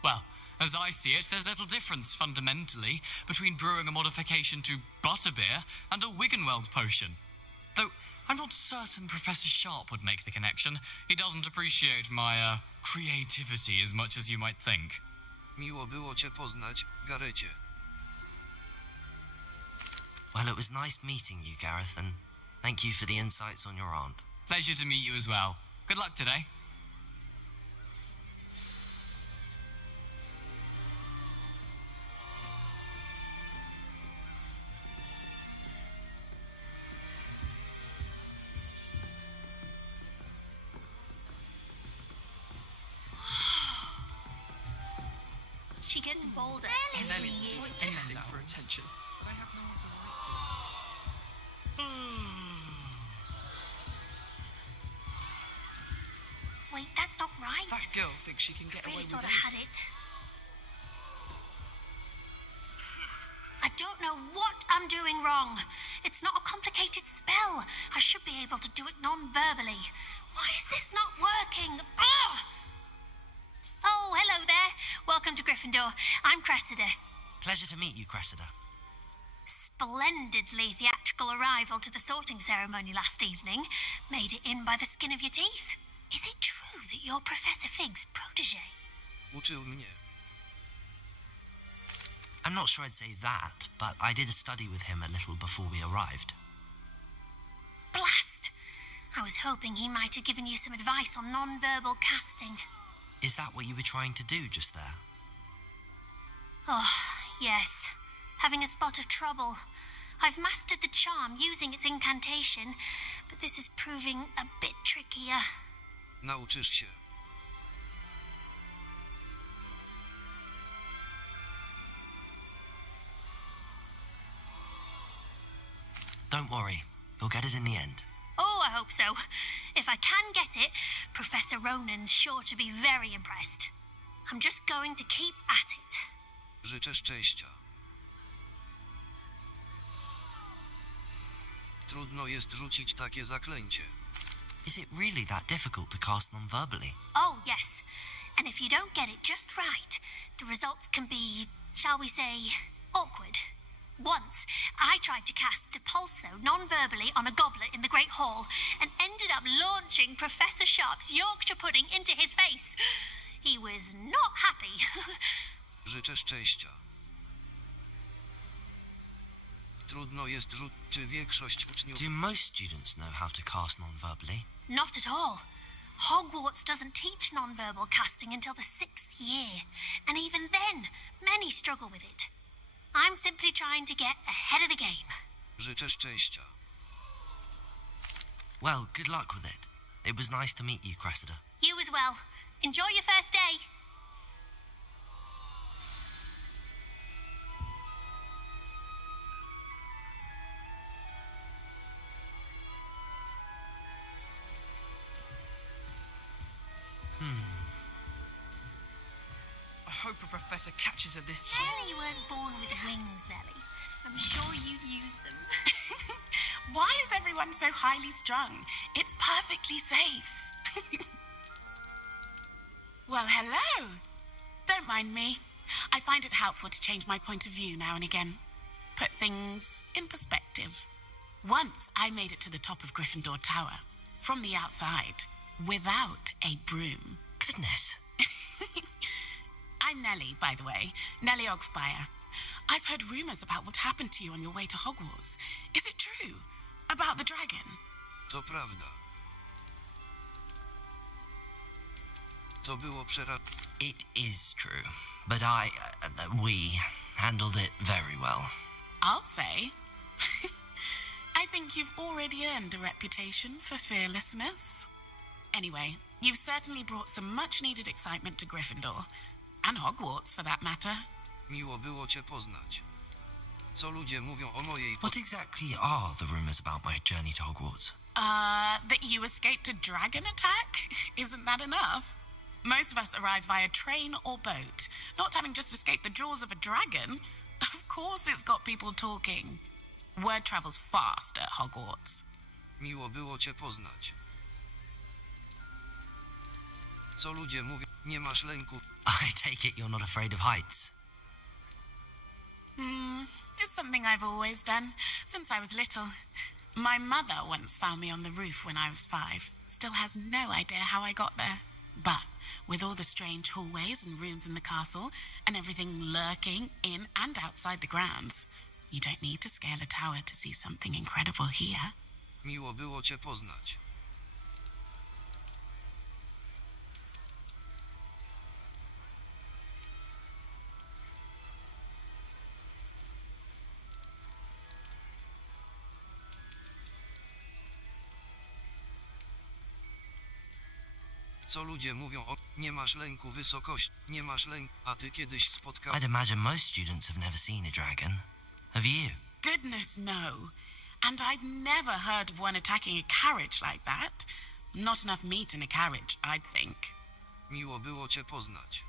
Well, as I see it, there's little difference, fundamentally, between brewing a modification to butterbeer and a Wiggenweld potion. Though, I'm not certain Professor Sharp would make the connection. He doesn't appreciate my, creativity as much as you might think. Miło było cię poznać, Garecie. Well, it was nice meeting you, Gareth, and thank you for the insights on your aunt. Pleasure to meet you as well. Good luck today. She gets bolder Nelly, every year. Nelly for attention. Wait, that's not right. That girl thinks she can get I away really with thought I had anything. it. I don't know what I'm doing wrong. It's not a complicated spell. I should be able to do it non-verbally. Why is this not working? Oh! Oh, hello there. Welcome to Gryffindor. I'm Cressida. Pleasure to meet you, Cressida. splendidly theatrical arrival to the sorting ceremony last evening. Made it in by the skin of your teeth. Is it true that you're Professor Fig's protege? Uczył mnie. I'm not sure I'd say that, but I did study with him a little before we arrived. Blast! I was hoping he might have given you some advice on non-verbal casting. Is that what you were trying to do just there? Oh, yes. Having a spot of trouble. I've mastered the charm using its incantation, but this is proving a bit trickier. Nauczysz się. Don't worry, you'll get it in the end. Oh, I hope so. If I can get it, Professor Ronan's sure to be very impressed. I'm just going to keep at it. Życzę szczęścia. Trudno jest rzucić takie zaklęcie. Is it really that difficult to cast non-verbally? Oh, yes. And if you don't get it just right, the results can be, shall we say, awkward. Once, I tried to cast Depulso non-verbally on a goblet in the Great Hall and ended up launching Professor Sharp's Yorkshire pudding into his face. He was not happy. Życzę szczęścia. Trudno jest czy większość uczniów... Do most students know how to cast non-verbally? Not at all. Hogwarts doesn't teach non-verbal casting until the 6th year, and even then, many struggle with it. I'm simply trying to get ahead of the game. Życzę szczęścia. Well, good luck with it. It was nice to meet you, Cressida. You as well. Enjoy your first day. I hope a professor catches her this time. Tell you weren't born with wings, Nellie. I'm sure you'd use them. Why is everyone so highly strung? It's perfectly safe. Well, hello. Don't mind me. I find it helpful to change my point of view now and again. Put things in perspective. Once I made it to the top of Gryffindor Tower, from the outside, without a broom. Goodness. I'm Nellie, by the way. Nellie Ogspire. I've heard rumours about what happened to you on your way to Hogwarts. Is it true? About the dragon? To prawda. To było It is true, but we handled it very well. I'll say. I think you've already earned a reputation for fearlessness. Anyway, you've certainly brought some much-needed excitement to Gryffindor. And Hogwarts, for that matter. Miło było cię poznać. Co ludzie mówią o mojej... What exactly are the rumours about my journey to Hogwarts? That you escaped a dragon attack? Isn't that enough? Most of us arrive via train or boat, not having just escaped the jaws of a dragon. Of course it's got people talking. Word travels fast at Hogwarts. Miło było cię poznać. Co ludzie mówią? Nie masz lęku. I take it you're not afraid of heights. It's something I've always done, since I was little. My mother once found me on the roof when I was 5. Still has no idea how I got there. But with all the strange hallways and rooms in the castle, and everything lurking in and outside the grounds, you don't need to scale a tower to see something incredible here. Miło było cię poznać. Co ludzie mówią o... Nie masz lęku wysokości. Nie masz lęku. A ty kiedyś spotkałeś... I'd imagine most students have never seen a dragon. Have you? Goodness, no. And I've never heard of one attacking a carriage like that. Not enough meat in a carriage, I'd think. Miło było cię poznać.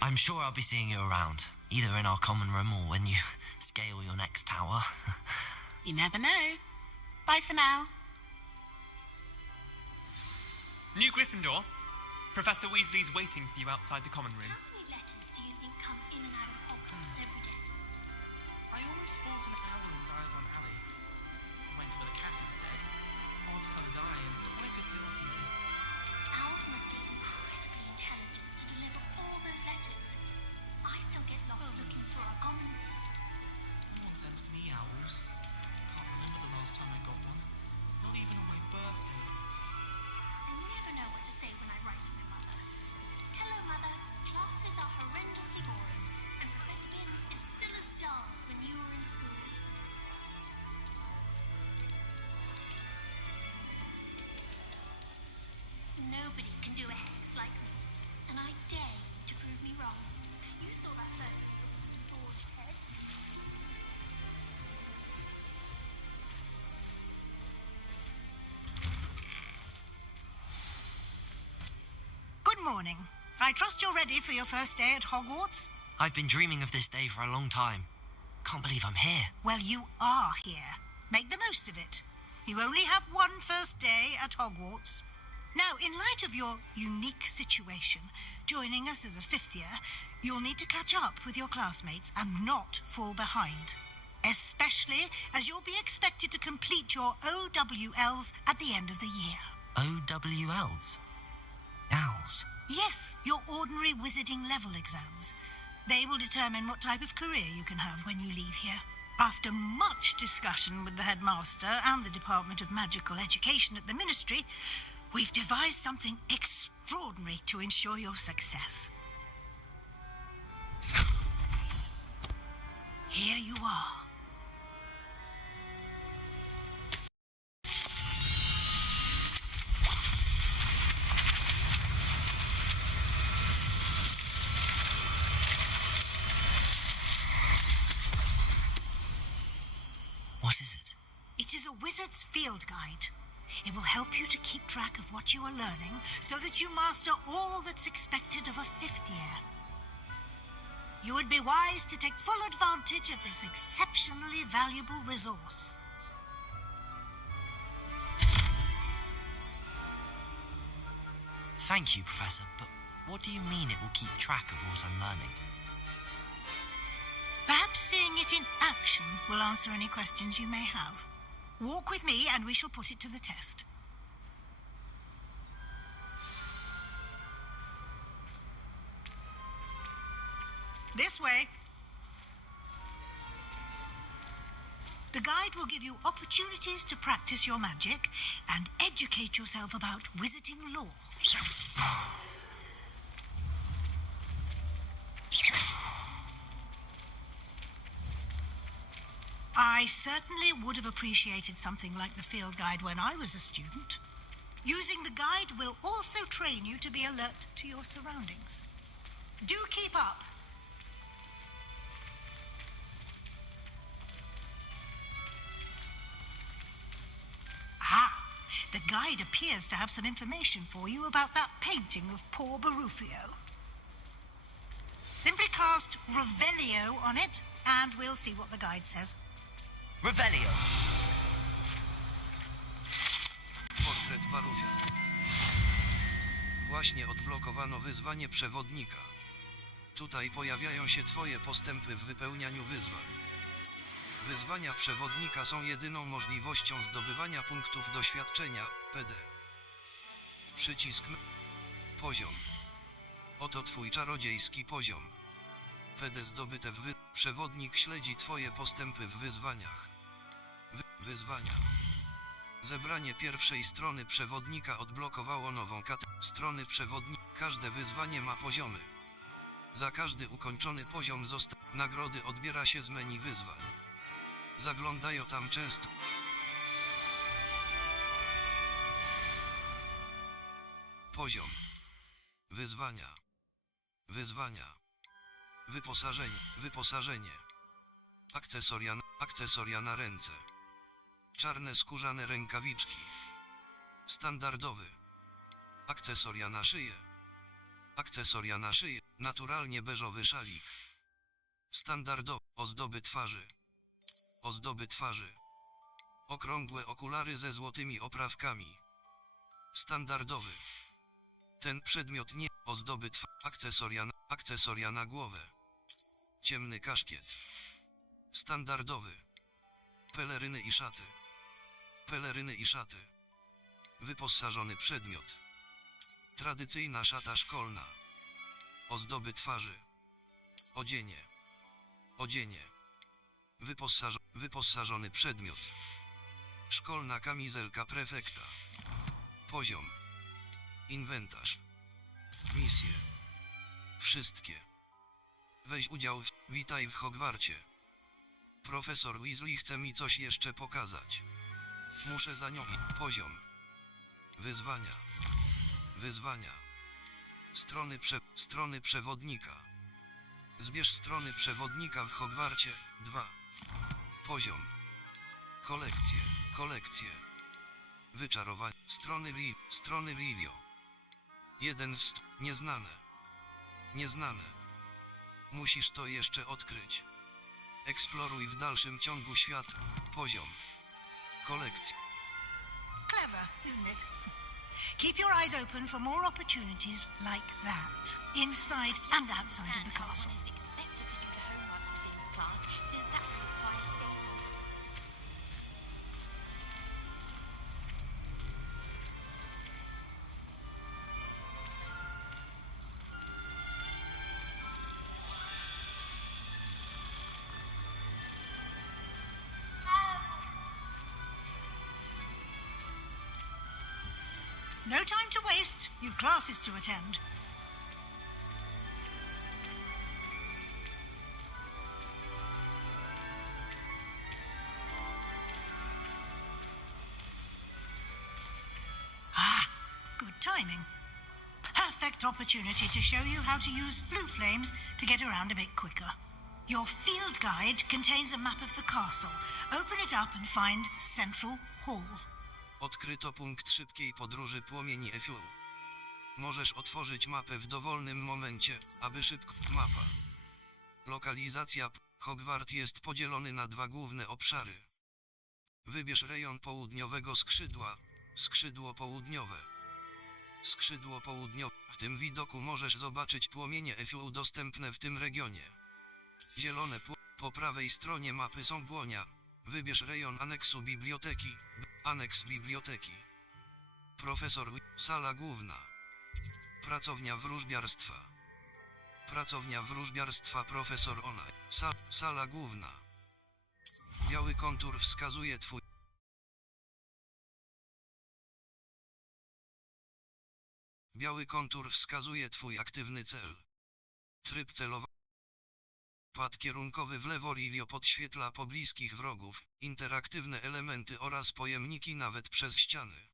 I'm sure I'll be seeing you around. Either in our common room or when you scale your next tower. You never know. Bye for now. New Gryffindor. Professor Weasley's waiting for you outside the common room. How many letters do you think come in and out of Hogwarts every day? I almost bought an owl in Diagon Alley. Went with a cat instead. Odd coloured eye and quite appealed to me. Owls must be incredibly intelligent to deliver all those letters. I still get lost looking for our common room. No one sends me owls. Can't remember the last time I got one. Not even on my birthday. I never know what to say when I write to my mother. Hello, Mother. Classes are horrendously boring, and Professor Binns is still as dull as when you were in school. Nobody can do a hex like me, and I dare you to prove me wrong. You thought I learned it from the forged head. Good morning. I trust you're ready for your first day at Hogwarts? I've been dreaming of this day for a long time. Can't believe I'm here. Well, you are here. Make the most of it. You only have one first day at Hogwarts. Now, in light of your unique situation, joining us as a fifth year, you'll need to catch up with your classmates and not fall behind. Especially as you'll be expected to complete your OWLs at the end of the year. OWLs? Owls? Yes, your ordinary wizarding level exams. They will determine what type of career you can have when you leave here. After much discussion with the headmaster and the Department of Magical Education at the Ministry, we've devised something extraordinary to ensure your success. Here you are. What is it? It is a wizard's field guide. It will help you to keep track of what you are learning so that you master all that's expected of a fifth year. You would be wise to take full advantage of this exceptionally valuable resource. Thank you, Professor, but what do you mean it will keep track of what I'm learning? Perhaps seeing it in action will answer any questions you may have. Walk with me and we shall put it to the test. This way. The guide will give you opportunities to practice your magic and educate yourself about wizarding lore. I certainly would have appreciated something like the field guide when I was a student. Using the guide will also train you to be alert to your surroundings. Do keep up. The guide appears to have some information for you about that painting of poor Barufio. Simply cast Revelio on it, and we'll see what the guide says. Revelio! Portret Barufia. Właśnie odblokowano wyzwanie przewodnika. Tutaj pojawiają się twoje postępy w wypełnianiu wyzwań. Wyzwania przewodnika są jedyną możliwością zdobywania punktów doświadczenia, PD. Przycisk Poziom. Oto twój czarodziejski poziom. PD zdobyte w Przewodnik śledzi twoje postępy w wyzwaniach. Wyzwania. Zebranie pierwszej strony przewodnika odblokowało nową kategorię. Strony przewodnika. Każde wyzwanie ma poziomy. Za każdy ukończony poziom nagrody odbiera się z menu wyzwań. Zaglądają tam często. Poziom. Wyzwania. Wyzwania. Wyposażenie. Wyposażenie. Akcesoria na ręce. Czarne skórzane rękawiczki. Standardowy. Akcesoria na szyję. Akcesoria na szyję. Naturalnie beżowy szalik. Standardowe. Ozdoby twarzy. Ozdoby twarzy. Okrągłe okulary ze złotymi oprawkami. Standardowy. Ten przedmiot nie. Ozdoby akcesoria na głowę. Ciemny kaszkiet. Standardowy. Peleryny i szaty. Peleryny i szaty. Wyposażony przedmiot. Tradycyjna szata szkolna. Ozdoby twarzy. Odzienie. Odzienie. Wyposażony przedmiot. Szkolna kamizelka prefekta. Poziom. Inwentarz. Misje. Wszystkie. Weź udział w... Witaj w Hogwarcie. Profesor Weasley chce mi coś jeszcze pokazać. Muszę za nią iść. Poziom. Wyzwania. Wyzwania. Strony przewodnika. Zbierz strony przewodnika w Hogwarcie. 2. Poziom. Kolekcje. Kolekcje. Wyczarowanie. Strony Lilio. 1 z... Nieznane. Nieznane. Musisz to jeszcze odkryć. Eksploruj w dalszym ciągu świat. Poziom. Kolekcji. Clever, isn't it? Keep your eyes open for more opportunities like that, inside and outside of the castle. No time to waste. You've classes to attend. Ah, good timing. Perfect opportunity to show you how to use flue flames to get around a bit quicker. Your field guide contains a map of the castle. Open it up and find Central Hall. Odkryto punkt szybkiej podróży płomieni Efiu. Możesz otworzyć mapę w dowolnym momencie, aby szybko... Mapa. Lokalizacja. Hogwart jest podzielony na 2 główne obszary. Wybierz rejon południowego skrzydła. Skrzydło południowe. Skrzydło południowe. W tym widoku możesz zobaczyć płomienie Efiu dostępne w tym regionie. Zielone po prawej stronie mapy są błonia. Wybierz rejon aneksu biblioteki. Aneks biblioteki. Profesor Sala główna. Pracownia wróżbiarstwa. Pracownia wróżbiarstwa Profesor Ona. Sala główna. Biały kontur wskazuje twój... Biały kontur wskazuje twój aktywny cel. Tryb celowy. Pad kierunkowy w lewo Lilio podświetla pobliskich wrogów, interaktywne elementy oraz pojemniki nawet przez ściany.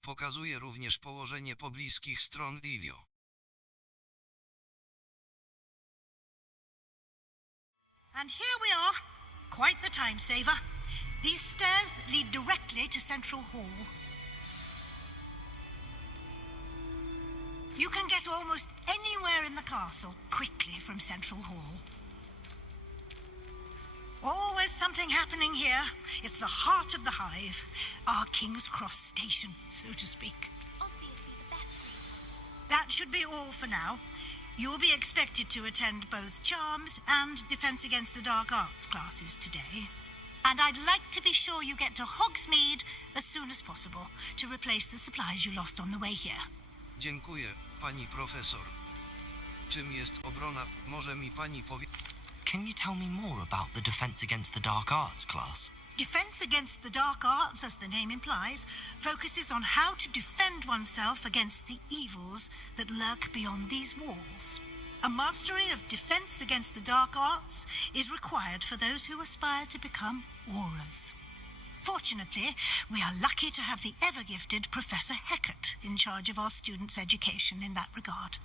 Pokazuje również położenie pobliskich stron Lilio. And here we are. Quite the time saver. These stairs lead directly to Central Hall. You can get almost anywhere in the castle quickly from Central Hall. Always something happening here. It's the heart of the hive, our King's Cross station, so to speak. That should be all for now. You'll be expected to attend both Charms and Defense Against the Dark Arts classes today. And I'd like to be sure you get to Hogsmeade as soon as possible to replace the supplies you lost on the way here. Dziękuję, pani profesor. Czym jest obrona? Może mi pani powie... Can you tell me more about the Defense Against the Dark Arts class? Defense Against the Dark Arts, as the name implies, focuses on how to defend oneself against the evils that lurk beyond these walls. A mastery of Defense Against the Dark Arts is required for those who aspire to become Aurors. Fortunately, we are lucky to have the ever-gifted Professor Hecat in charge of our students' education in that regard.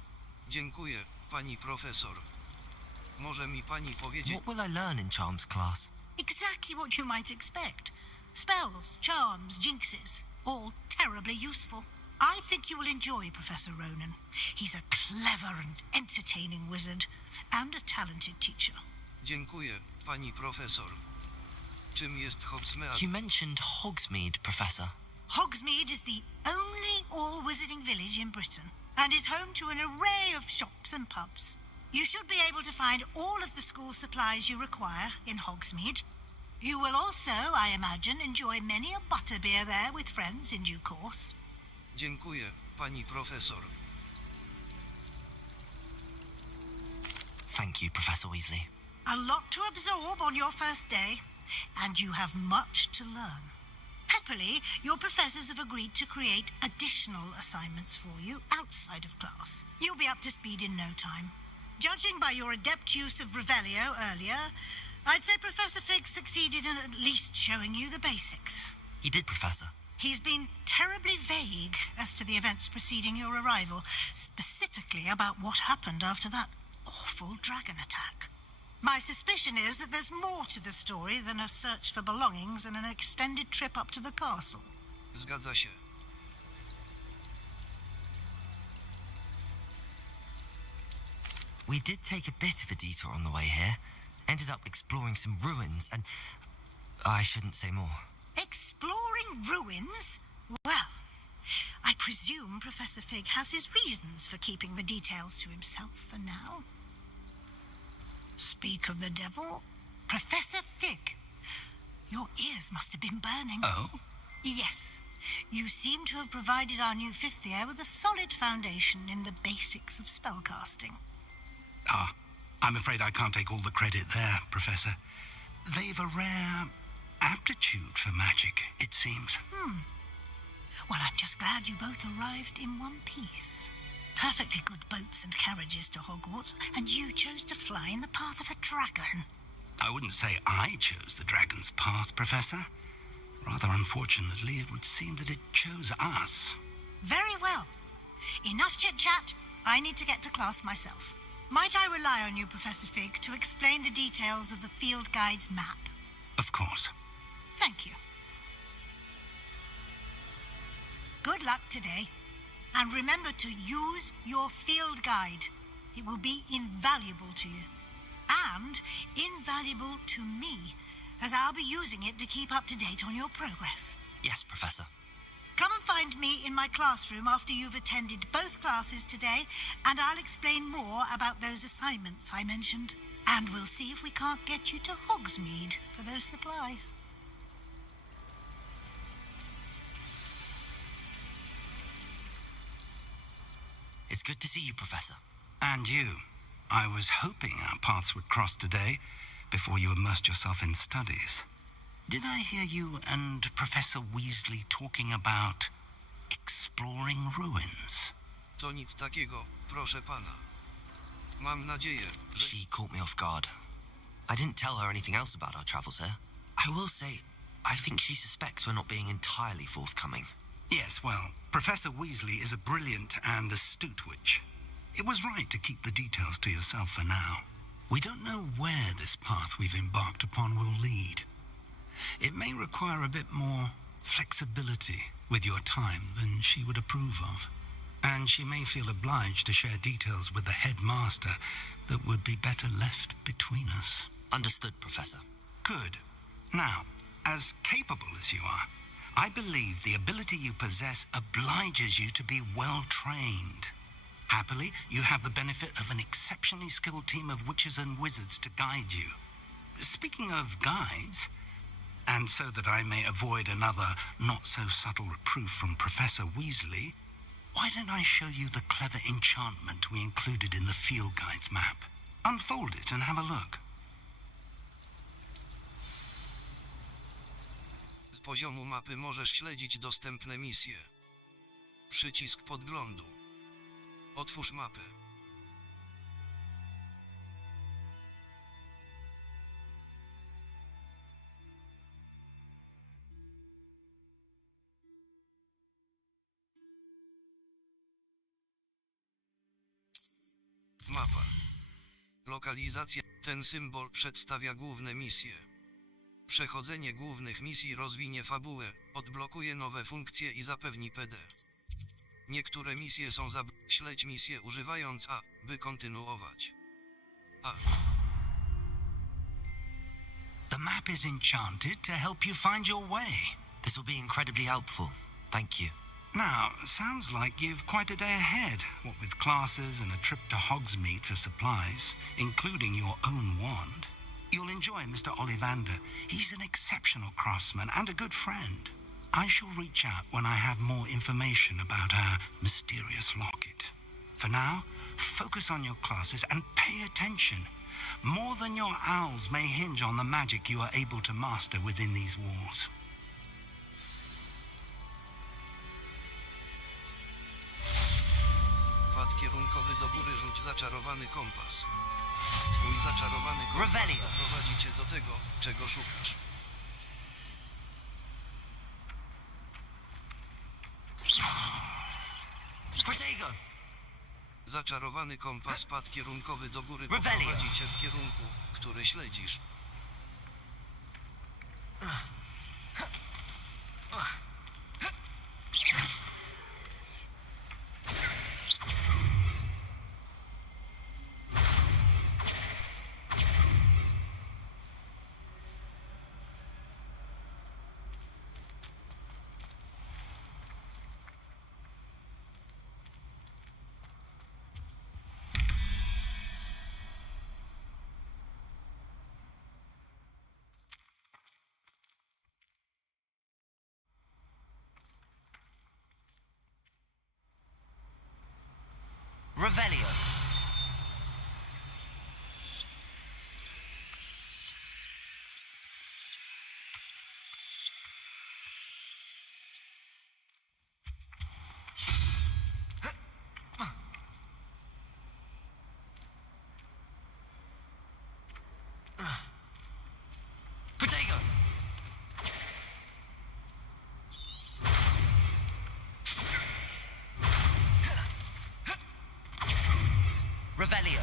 Dziękuję, pani profesor. Może mi pani powiedzieć... What will I learn in Charms class? Exactly what you might expect. Spells, charms, jinxes, all terribly useful. I think you will enjoy Professor Ronan. He's a clever and entertaining wizard, and a talented teacher. Dziękuję, pani profesor. Czym jest Hogsmeade? You mentioned Hogsmeade, Professor. Hogsmeade is the only all-wizarding village in Britain and is home to an array of shops and pubs. You should be able to find all of the school supplies you require in Hogsmeade. You will also, I imagine, enjoy many a butterbeer there with friends in due course. Dziękuję, pani profesor. Thank you, Professor Weasley. A lot to absorb on your first day, and you have much to learn. Happily, your professors have agreed to create additional assignments for you outside of class. You'll be up to speed in no time. Judging by your adept use of Revelio earlier, I'd say Professor Fig succeeded in at least showing you the basics. He did, Professor. He's been terribly vague as to the events preceding your arrival, specifically about what happened after that awful dragon attack. My suspicion is that there's more to the story than a search for belongings and an extended trip up to the castle. Zgadza się. We did take a bit of a detour on the way here. Ended up exploring some ruins and... I shouldn't say more. Exploring ruins? Well, I presume Professor Fig has his reasons for keeping the details to himself for now. Speak of the devil, Professor Fig. Your ears must have been burning. Oh? Yes. You seem to have provided our new fifth year with a solid foundation in the basics of spellcasting. Ah, I'm afraid I can't take all the credit there, Professor. They've a rare aptitude for magic, it seems. Well, I'm just glad you both arrived in one piece. Perfectly good boats and carriages to Hogwarts, and you chose to fly in the path of a dragon. I wouldn't say I chose the dragon's path, Professor. Rather unfortunately, it would seem that it chose us. Very well. Enough chit-chat. I need to get to class myself. Might I rely on you, Professor Fig, to explain the details of the field guide's map? Of course. Thank you. Good luck today. And remember to use your field guide. It will be invaluable to you. And invaluable to me, as I'll be using it to keep up to date on your progress. Yes, Professor. Come and find me in my classroom after you've attended both classes today, and I'll explain more about those assignments I mentioned. And we'll see if we can't get you to Hogsmeade for those supplies. It's good to see you, Professor. And you. I was hoping our paths would cross today before you immersed yourself in studies. Did I hear you and Professor Weasley talking about exploring ruins? To nic takiego, proszę pana. Mam nadzieję, że... She caught me off guard. I didn't tell her anything else about our travels here. I will say, I think she suspects we're not being entirely forthcoming. Yes, well, Professor Weasley is a brilliant and astute witch. It was right to keep the details to yourself for now. We don't know where this path we've embarked upon will lead. It may require a bit more flexibility with your time than she would approve of. And she may feel obliged to share details with the headmaster that would be better left between us. Understood, Professor. Good. Now, as capable as you are, I believe the ability you possess obliges you to be well trained. Happily, you have the benefit of an exceptionally skilled team of witches and wizards to guide you. Speaking of guides, and so that I may avoid another not-so-subtle reproof from Professor Weasley, why don't I show you the clever enchantment we included in the field guide's map? Unfold it and have a look. Z poziomu mapy możesz śledzić dostępne misje. Przycisk podglądu. Otwórz mapę. Mapa. Lokalizacja. Ten symbol przedstawia główne misje. Przechodzenie głównych misji rozwinie fabułę, odblokuje nowe funkcje i zapewni PD. Niektóre misje są śledź misję używając A, by kontynuować. A. The map is enchanted to help you find your way. This will be incredibly helpful. Thank you. Now, sounds like you've quite a day ahead, what with classes and a trip to Hogsmeade for supplies, including your own wand. You'll enjoy Mr. Ollivander. He's an exceptional craftsman and a good friend. I shall reach out when I have more information about our mysterious locket. For now, focus on your classes and pay attention. More than your owls may hinge on the magic you are able to master within these walls. Pad kierunkowy do góry, rzuć zaczarowany kompas. Twój zaczarowany kompas doprowadzi cię do tego, czego szukasz. Protego! Zaczarowany kompas, pad kierunkowy do góry poprowadzi cię w kierunku, który śledzisz. Revelio. Protego. Revelio.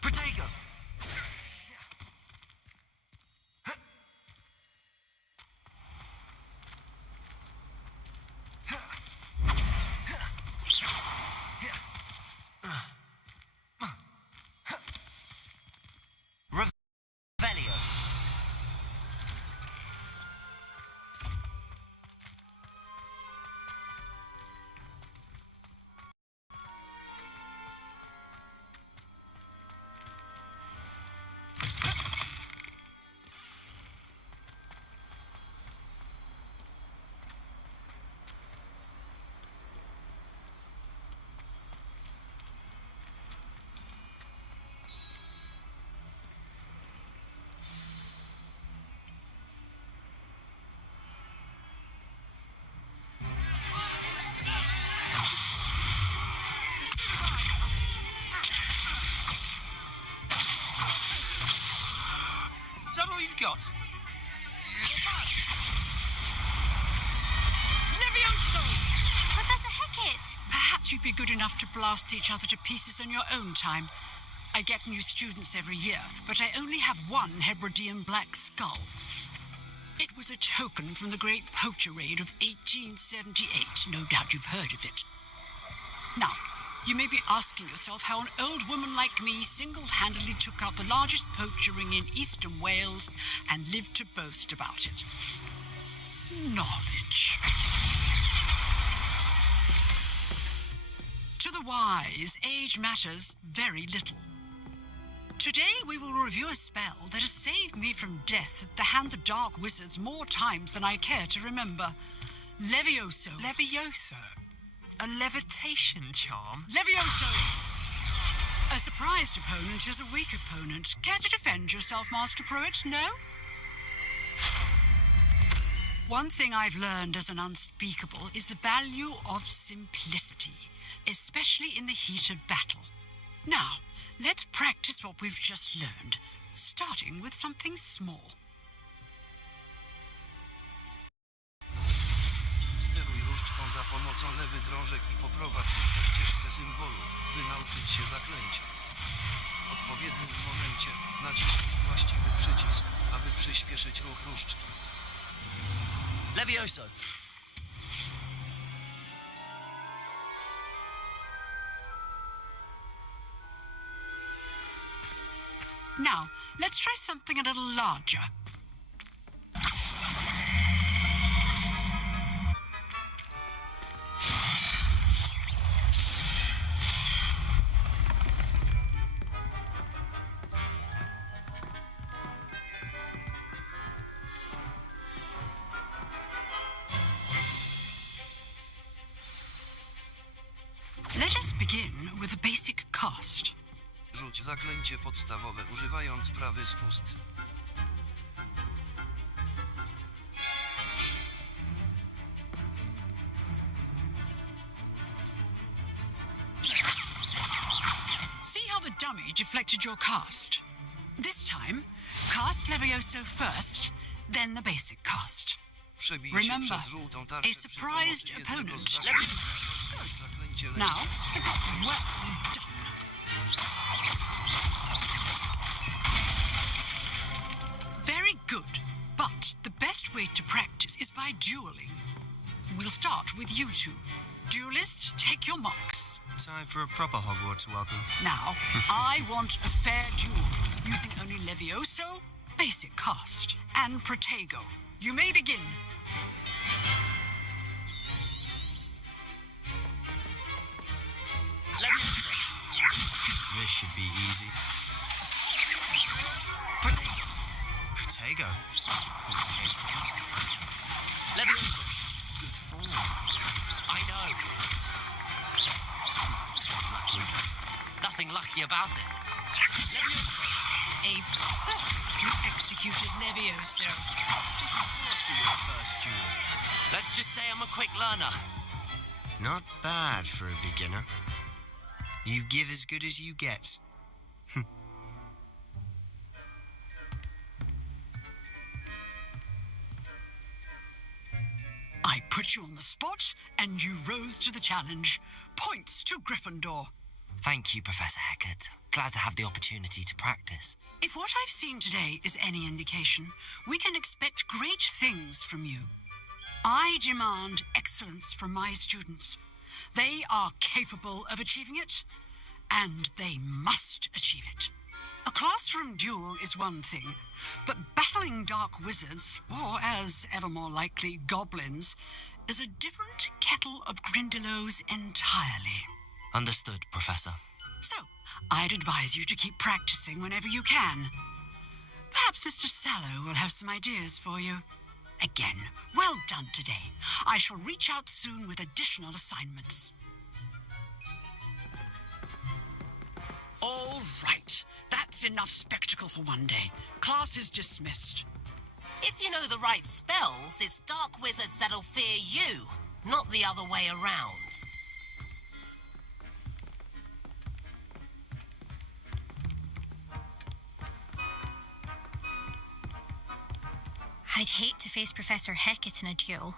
Protego. Revelio. Is that all you've got? Levioso! Professor Hecat! Perhaps you'd be good enough to blast each other to pieces on your own time. I get new students every year, but I only have one Hebridean black skull. It was a token from the Great Poacher Raid of 1878. No doubt you've heard of it. Now, you may be asking yourself how an old woman like me single-handedly took out the largest poacher ring in eastern Wales and lived to boast about it. Knowledge. To the wise, age matters very little. Today we will review a spell that has saved me from death at the hands of dark wizards more times than I care to remember. Levioso. Levioso? A levitation charm? Levioso! A surprised opponent is a weak opponent. Care to defend yourself, Master Pruitt? No? One thing I've learned as an unspeakable is the value of simplicity, especially in the heat of battle. Now, let's practice what we've just learned, starting with something small. Steruj różdżką za pomocą lewy drążek i poprowadź ją po ścieżce symbolu, by nauczyć się zaklęcia. odpowiednim momencie naciśnij właściwy przycisk, aby przyspieszyć ruch różdżki. Levioso! Now, let's try something a little larger. Let us begin with a basic cast. Rzuć zaklęcie podstawowe używając prawy spust. See how the dummy deflected your cast? This time, cast Levioso first, then the basic cast. Przebij się Remember, przez żółtą tarczę a przy surprised pomocy jednego z opponent. zaklęcie Now, lewickiego. well done. Very good, but the best way to practice is by dueling. We'll start with you two. Duelists, take your marks. Time for a proper Hogwarts welcome. Now, I want a fair duel, using only Levioso, basic cast, and Protego. You may begin. This should be easy. Protego. Protego. Levioso! I know. Nothing lucky about it. Levioso! A perfectly executed Levioso. First duel. Let's just say I'm a quick learner. Not bad for a beginner. You give as good as you get. I put you on the spot, and you rose to the challenge. Points to Gryffindor. Thank you, Professor Hecat. Glad to have the opportunity to practice. If what I've seen today is any indication, we can expect great things from you. I demand excellence from my students. They are capable of achieving it, and they must achieve it. A classroom duel is one thing, but battling dark wizards, or as ever more likely, goblins, is a different kettle of Grindylows entirely. Understood, Professor. So, I'd advise you to keep practicing whenever you can. Perhaps Mr. Sallow will have some ideas for you. Again, well done today. I shall reach out soon with additional assignments. All right. That's enough spectacle for one day. Class is dismissed. If you know the right spells, it's dark wizards that'll fear you, not the other way around. I'd hate to face Professor Hecat in a duel.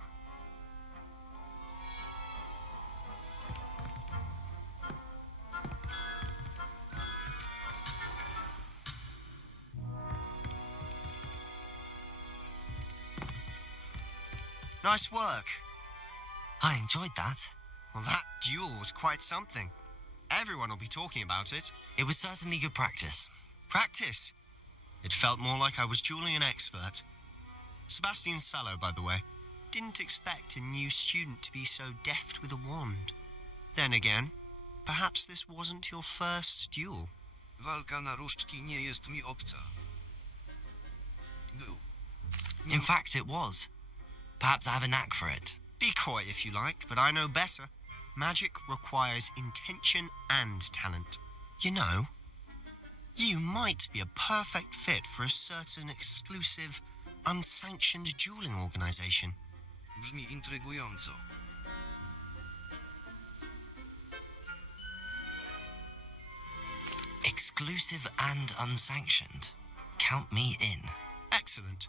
Nice work. I enjoyed that. Well, that duel was quite something. Everyone will be talking about it. It was certainly good practice. Practice? It felt more like I was dueling an expert. Sebastian Sallow, by the way. Didn't expect a new student to be so deft with a wand. Then again, perhaps this wasn't your first duel. Walka na różdżki nie jest mi obca. Był. In fact, it was. Perhaps I have a knack for it. Be coy if you like, but I know better. Magic requires intention and talent. You know, you might be a perfect fit for a certain exclusive, unsanctioned dueling organization. Brzmi intrygująco. Exclusive and unsanctioned. Count me in. Excellent.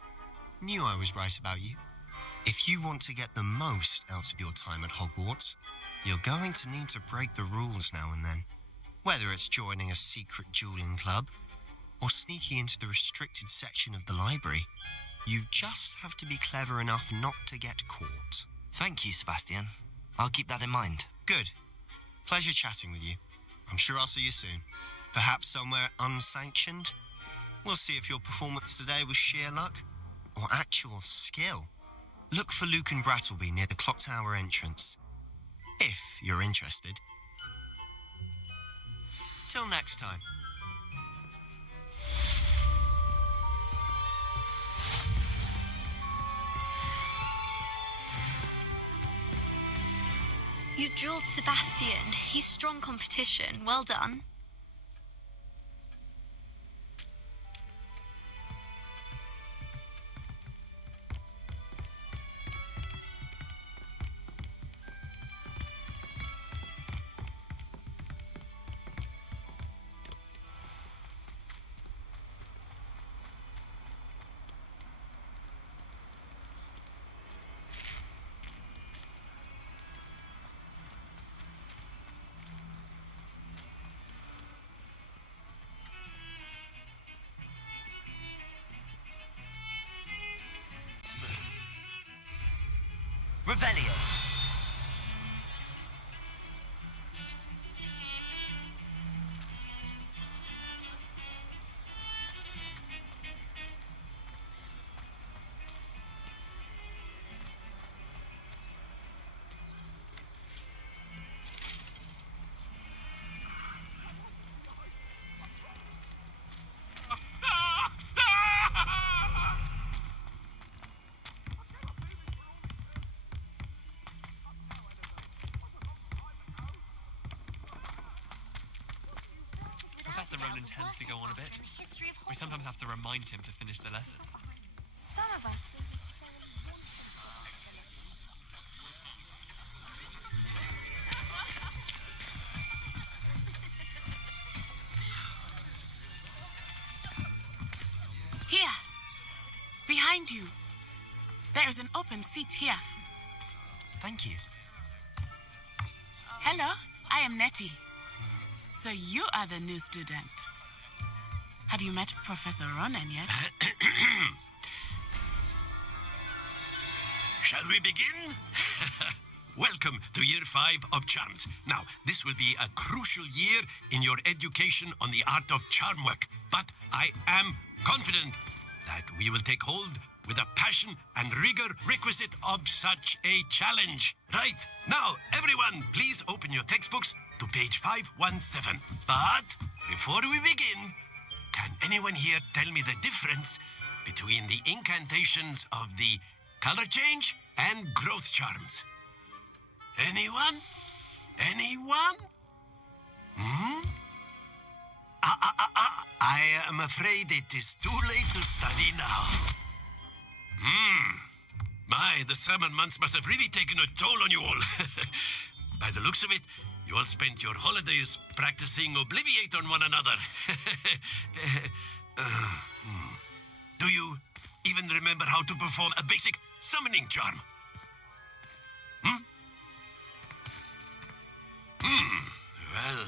Knew I was right about you. If you want to get the most out of your time at Hogwarts, you're going to need to break the rules now and then. Whether it's joining a secret dueling club or sneaking into the restricted section of the library, you just have to be clever enough not to get caught. Thank you, Sebastian. I'll keep that in mind. Good. Pleasure chatting with you. I'm sure I'll see you soon. Perhaps somewhere unsanctioned? We'll see if your performance today was sheer luck or actual skill. Look for Luke and Brattleby near the clock tower entrance, if you're interested. Till next time. You drilled Sebastian. He's strong competition. Well done. Revelio. Professor Ronan tends to go on a bit. We sometimes have to remind him to finish the lesson. Some of us. Here. Behind you. There is an open seat here. Thank you. Hello, I am Nettie. So you are the new student. Have you met Professor Ronan yet? Shall we begin? Welcome to Year 5 of Charms. Now, this will be a crucial year in your education on the art of charm work. But I am confident that we will take hold with the passion and rigor requisite of such a challenge. Right, now, everyone, please open your textbooks to page 517. But before we begin, can anyone here tell me the difference between the incantations of the color change and growth charms? Anyone? Anyone? I am afraid it is too late to study now. My, the summer months must have really taken a toll on you all. By the looks of it, you all spent your holidays practicing Obliviate on one another. Do you even remember how to perform a basic summoning charm? Well,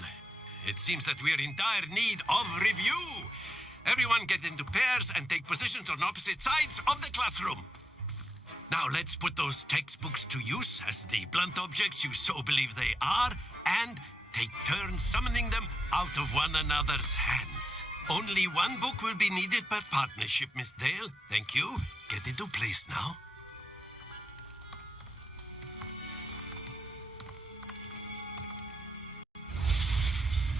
it seems that we are in dire need of review. Everyone get into pairs and take positions on opposite sides of the classroom. Now let's put those textbooks to use as the blunt objects you so believe they are, and take turns summoning them out of one another's hands. Only one book will be needed per partnership, Miss Dale. Thank you. Get into place now.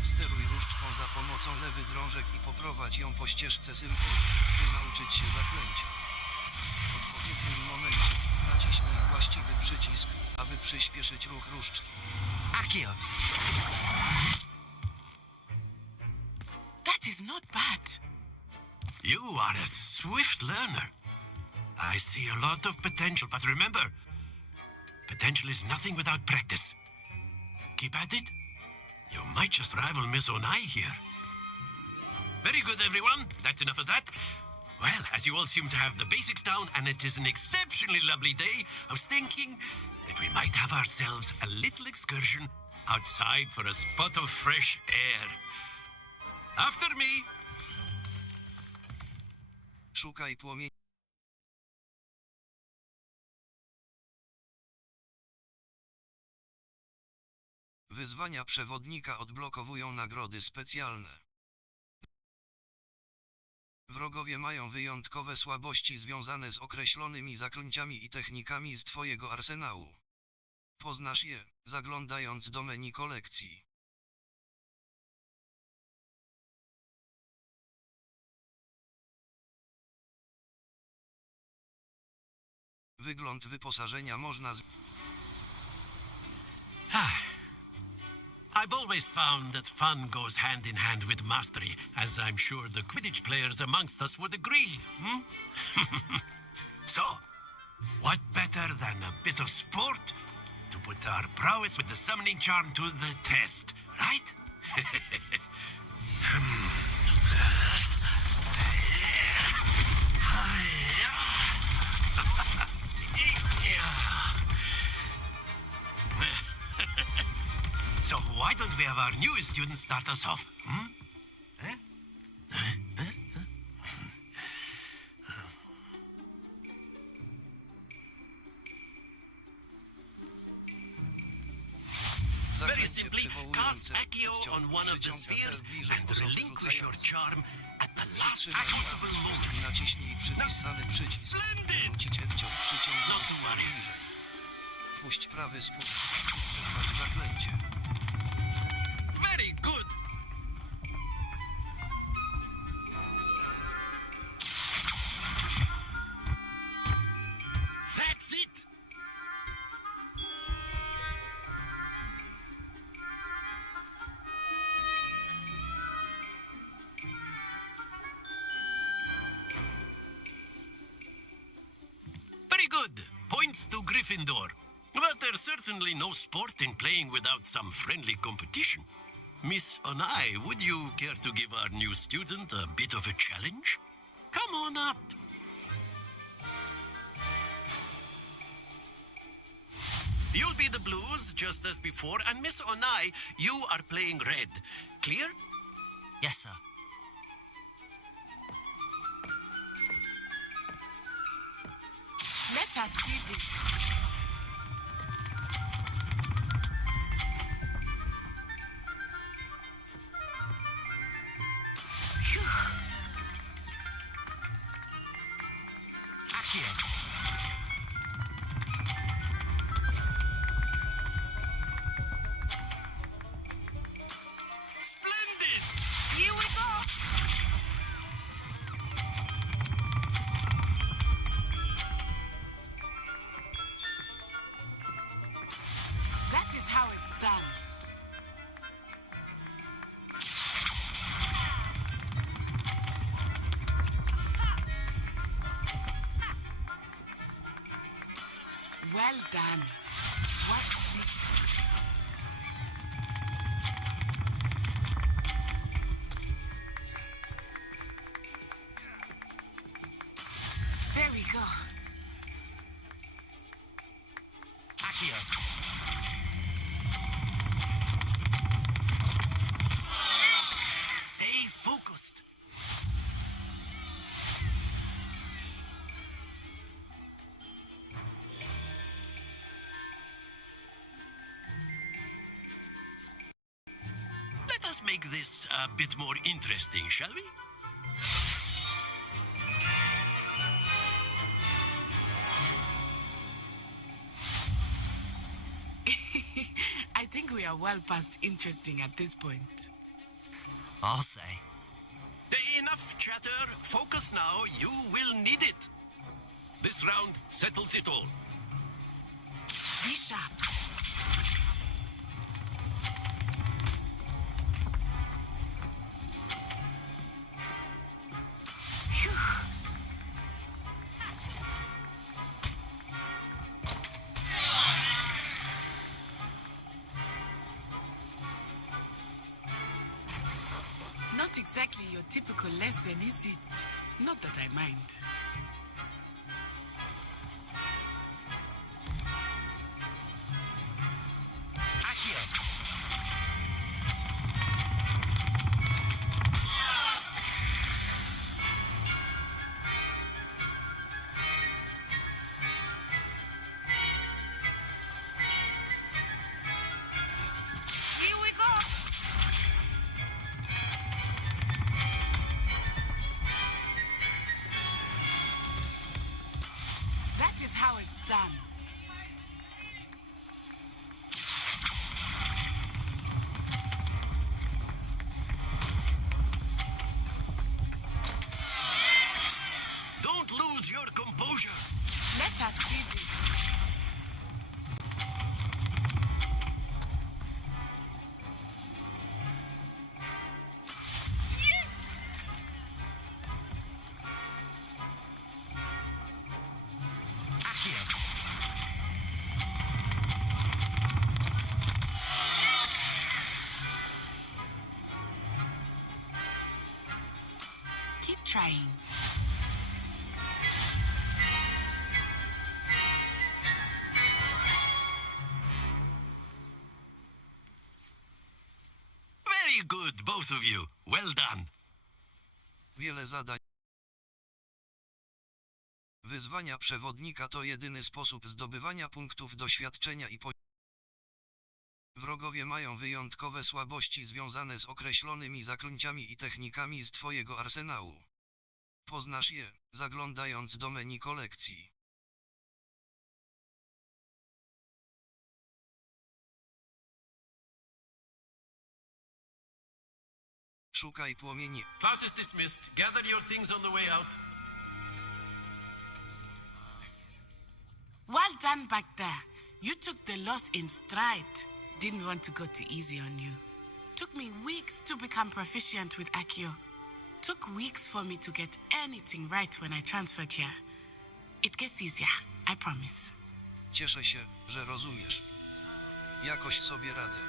Steruj różdżką za pomocą lewych drążek i poprowadź ją po ścieżce symboli, by nauczyć się zaklęcia. W odpowiednim momencie naciśnij właściwy przycisk, aby przyspieszyć ruch różdżki. Accio. That is not bad. You are a swift learner. I see a lot of potential, but remember, potential is nothing without practice. Keep at it. You might just rival Miss Onai here. Very good, everyone. That's enough of that. Well, as you all seem to have the basics down, and it is an exceptionally lovely day, I was thinking that we might have ourselves a little excursion outside for a spot of fresh air. After me! Szukaj płomieni. Wyzwania przewodnika odblokowują nagrody specjalne. Wrogowie mają wyjątkowe słabości związane z określonymi zaklęciami i technikami z twojego arsenału. Poznasz je, zaglądając do menu kolekcji. Wygląd wyposażenia można I've always found that fun goes hand in hand with mastery, as I'm sure the Quidditch players amongst us would agree. So, what better than a bit of sport to put our prowess with the summoning charm to the test, right? So why don't we have our newest student start us off? Very simply, cast Accio on one of the spheres and relinquish your charm at the last possible moment. Naciśnij przypisany przycisk. Rzucić odciął i przyciągnij bliżej. Puść prawy spust. Przerwać zaklęcie. Very good. That's it. Very good. Points to Gryffindor. But there's certainly no sport in playing without some friendly competition. Miss Onai, would you care to give our new student a bit of a challenge? Come on up. You'll be the blues, just as before, and Miss Onai, you are playing red. Clear? Yes, sir. Let us see this. Splendid! Here we go. That is how it's done. Well done. Watch this. There we go. Accio. Stay focused. Let us make this a bit more interesting, shall we? I think we are well past interesting at this point. I'll say. Enough chatter. Focus now. You will need it. This round settles it all. Be sharp. Phew. Not exactly your typical lesson, is it? Not that I mind. Accio. is how it's done. Don't lose your composure. Let us see this. Keep trying. Very good, both of you. Well done. Wiele zadań. Wyzwania przewodnika to jedyny sposób zdobywania punktów doświadczenia i Wrogowie mają wyjątkowe słabości związane z określonymi zaklęciami i technikami z twojego arsenału. Poznasz je, zaglądając do menu kolekcji. Szukaj płomieni. Class is dismissed. Gather your things on the way out. Well done back there. You took the loss in stride. Didn't want to go too easy on you. Took me weeks to become proficient with Accio. Took weeks for me to get anything right when I transferred here. It gets easier, I promise. Cieszę się, że rozumiesz. Jakoś sobie radzę.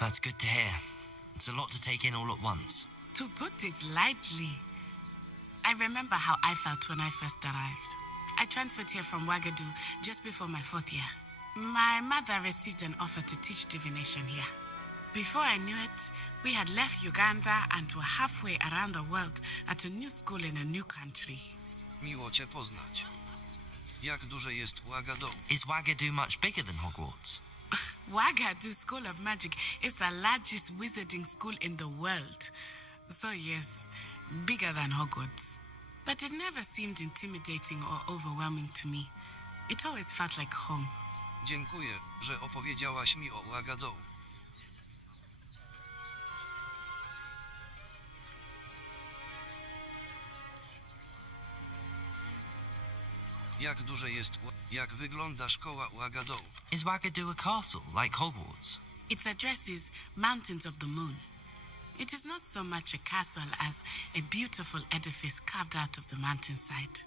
That's good to hear. It's a lot to take in all at once. To put it lightly, I remember how I felt when I first arrived. I transferred here from Ouagadougou just before my 4th year. My mother received an offer to teach divination here. Before I knew it, we had left Uganda and were halfway around the world at a new school in a new country. Miło cię poznać. Jak duże jest Ouagadougou? Is Ouagadougou much bigger than Hogwarts? Ouagadougou School of Magic is the largest wizarding school in the world. So yes, bigger than Hogwarts. But it never seemed intimidating or overwhelming to me. It always felt like home. Dziękuję, że opowiedziałaś mi o Ouagadougou. Jak duże jest Jak wygląda szkoła Ouagadougou? Is Ouagadougou a castle, like Hogwarts? Its address is Mountains of the Moon. It is not so much a castle as a beautiful edifice carved out of the mountainside.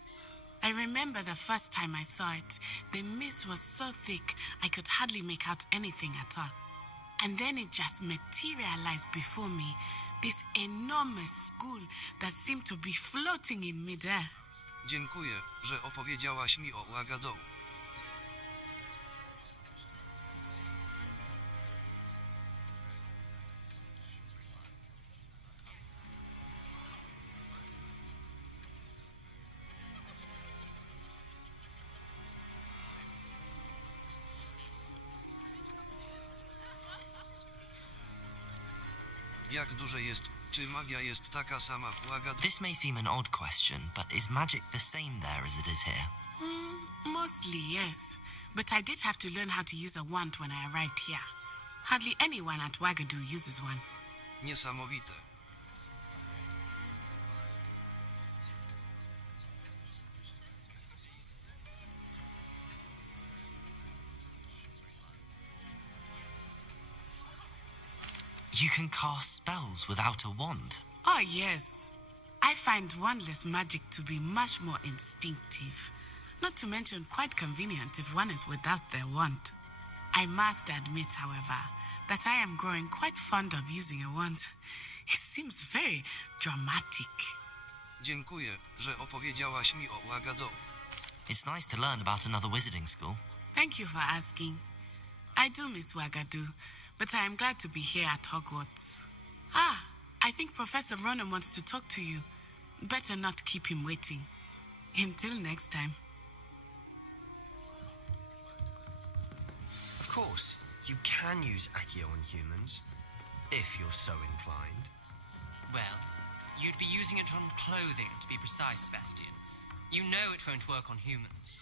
I remember the first time I saw it, the mist was so thick I could hardly make out anything at all. And then it just materialized before me, this enormous school that seemed to be floating in midair. Dziękuję, że opowiedziałaś mi o Ouagadougou. Jak duże jest? Czy magia jest taka sama w Ouagadougou? This may seem an odd question, but is magic the same there as it is here? Mostly, yes. But I did have to learn how to use a wand when I arrived here. Hardly anyone at Ouagadougou uses one. Niesamowite. You can cast spells without a wand. Oh, yes. I find wandless magic to be much more instinctive. Not to mention quite convenient if one is without their wand. I must admit, however, that I am growing quite fond of using a wand. It seems very dramatic. Dziękuję, że opowiedziałaś mi o Ouagadougou. It's nice to learn about another wizarding school. Thank you for asking. I do miss Ouagadougou, but I am glad to be here at Hogwarts. I think Professor Ronan wants to talk to you. Better not keep him waiting. Until next time. Of course, you can use Accio on humans, if you're so inclined. Well, you'd be using it on clothing, to be precise, Sebastian. You know it won't work on humans.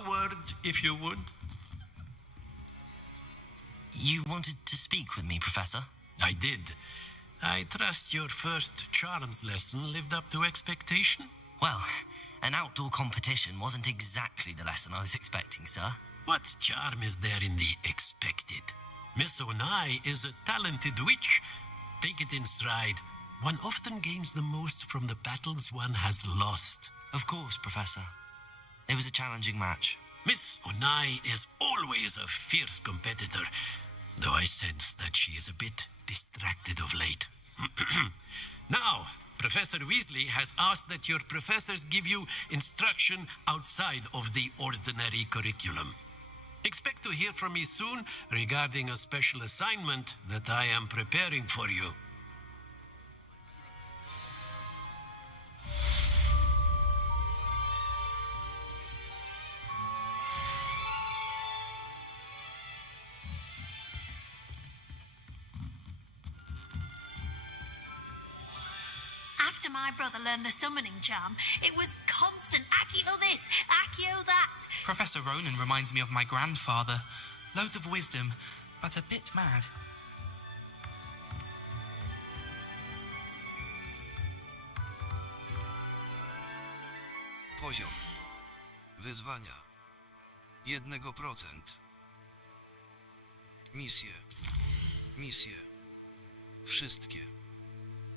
word, if you would. You wanted to speak with me, Professor? I did. I trust your first charms lesson lived up to expectation? Well, an outdoor competition wasn't exactly the lesson I was expecting, sir. What charm is there in the expected? Miss Onai is a talented witch. Take it in stride. One often gains the most from the battles one has lost. Of course, Professor. It was a challenging match. Miss Onai is always a fierce competitor, though I sense that she is a bit distracted of late. Now, Professor Weasley has asked that your professors give you instruction outside of the ordinary curriculum. Expect to hear from me soon regarding a special assignment that I am preparing for you. After my brother learned the summoning charm, it was constant Accio this, Accio that. Professor Ronan reminds me of my grandfather. Loads of wisdom, but a bit mad. Poziom. Wyzwania. 1%. Misje. Misje. Wszystkie.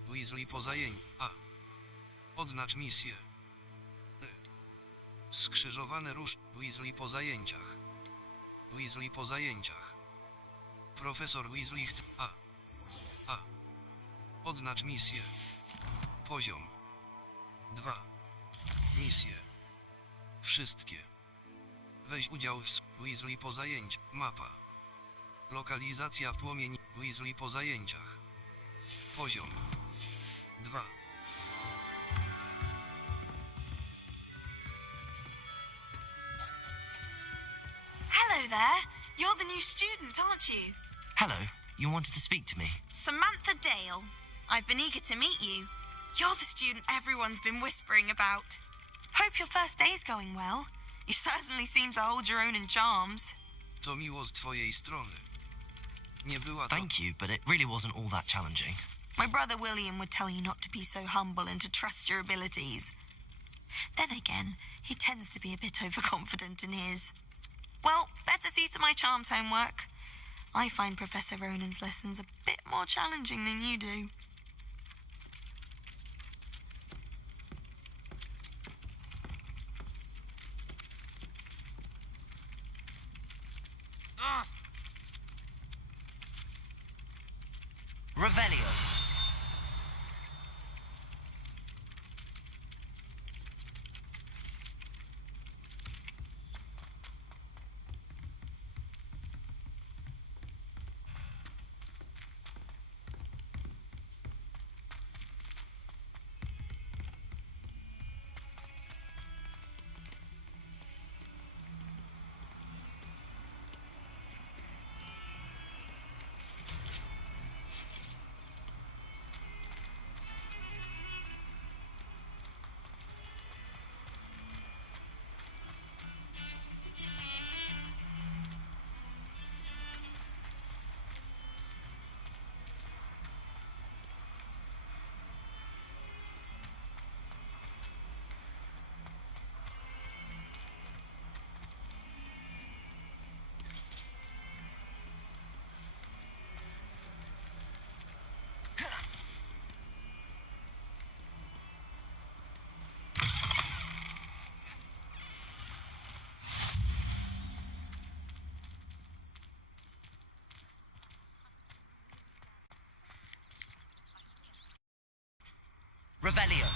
Weasley po zajęciu. A. Odznacz misję. D. Skrzyżowane róż. Weasley po zajęciach. Weasley po zajęciach. Profesor Weasley chce. A. A. Odznacz misję. Poziom. 2. Misje. Wszystkie. Weź udział w Weasley po zajęciu. Mapa. Lokalizacja płomieni. Weasley po zajęciach. Poziom. 2. Hello there. You're the new student, aren't you? Hello, you wanted to speak to me? Samantha Dale. I've been eager to meet you. You're the student everyone's been whispering about. Hope your first day's going well. You certainly seem to hold your own in charms. To miło z twojej strony. Nie była to... Thank you, but it really wasn't all that challenging. My brother William would tell you not to be so humble and to trust your abilities. Then again, he tends to be a bit overconfident in his. Well, better see to my charms homework. I find Professor Ronan's lessons a bit more challenging than you do. Revelio. Revelio.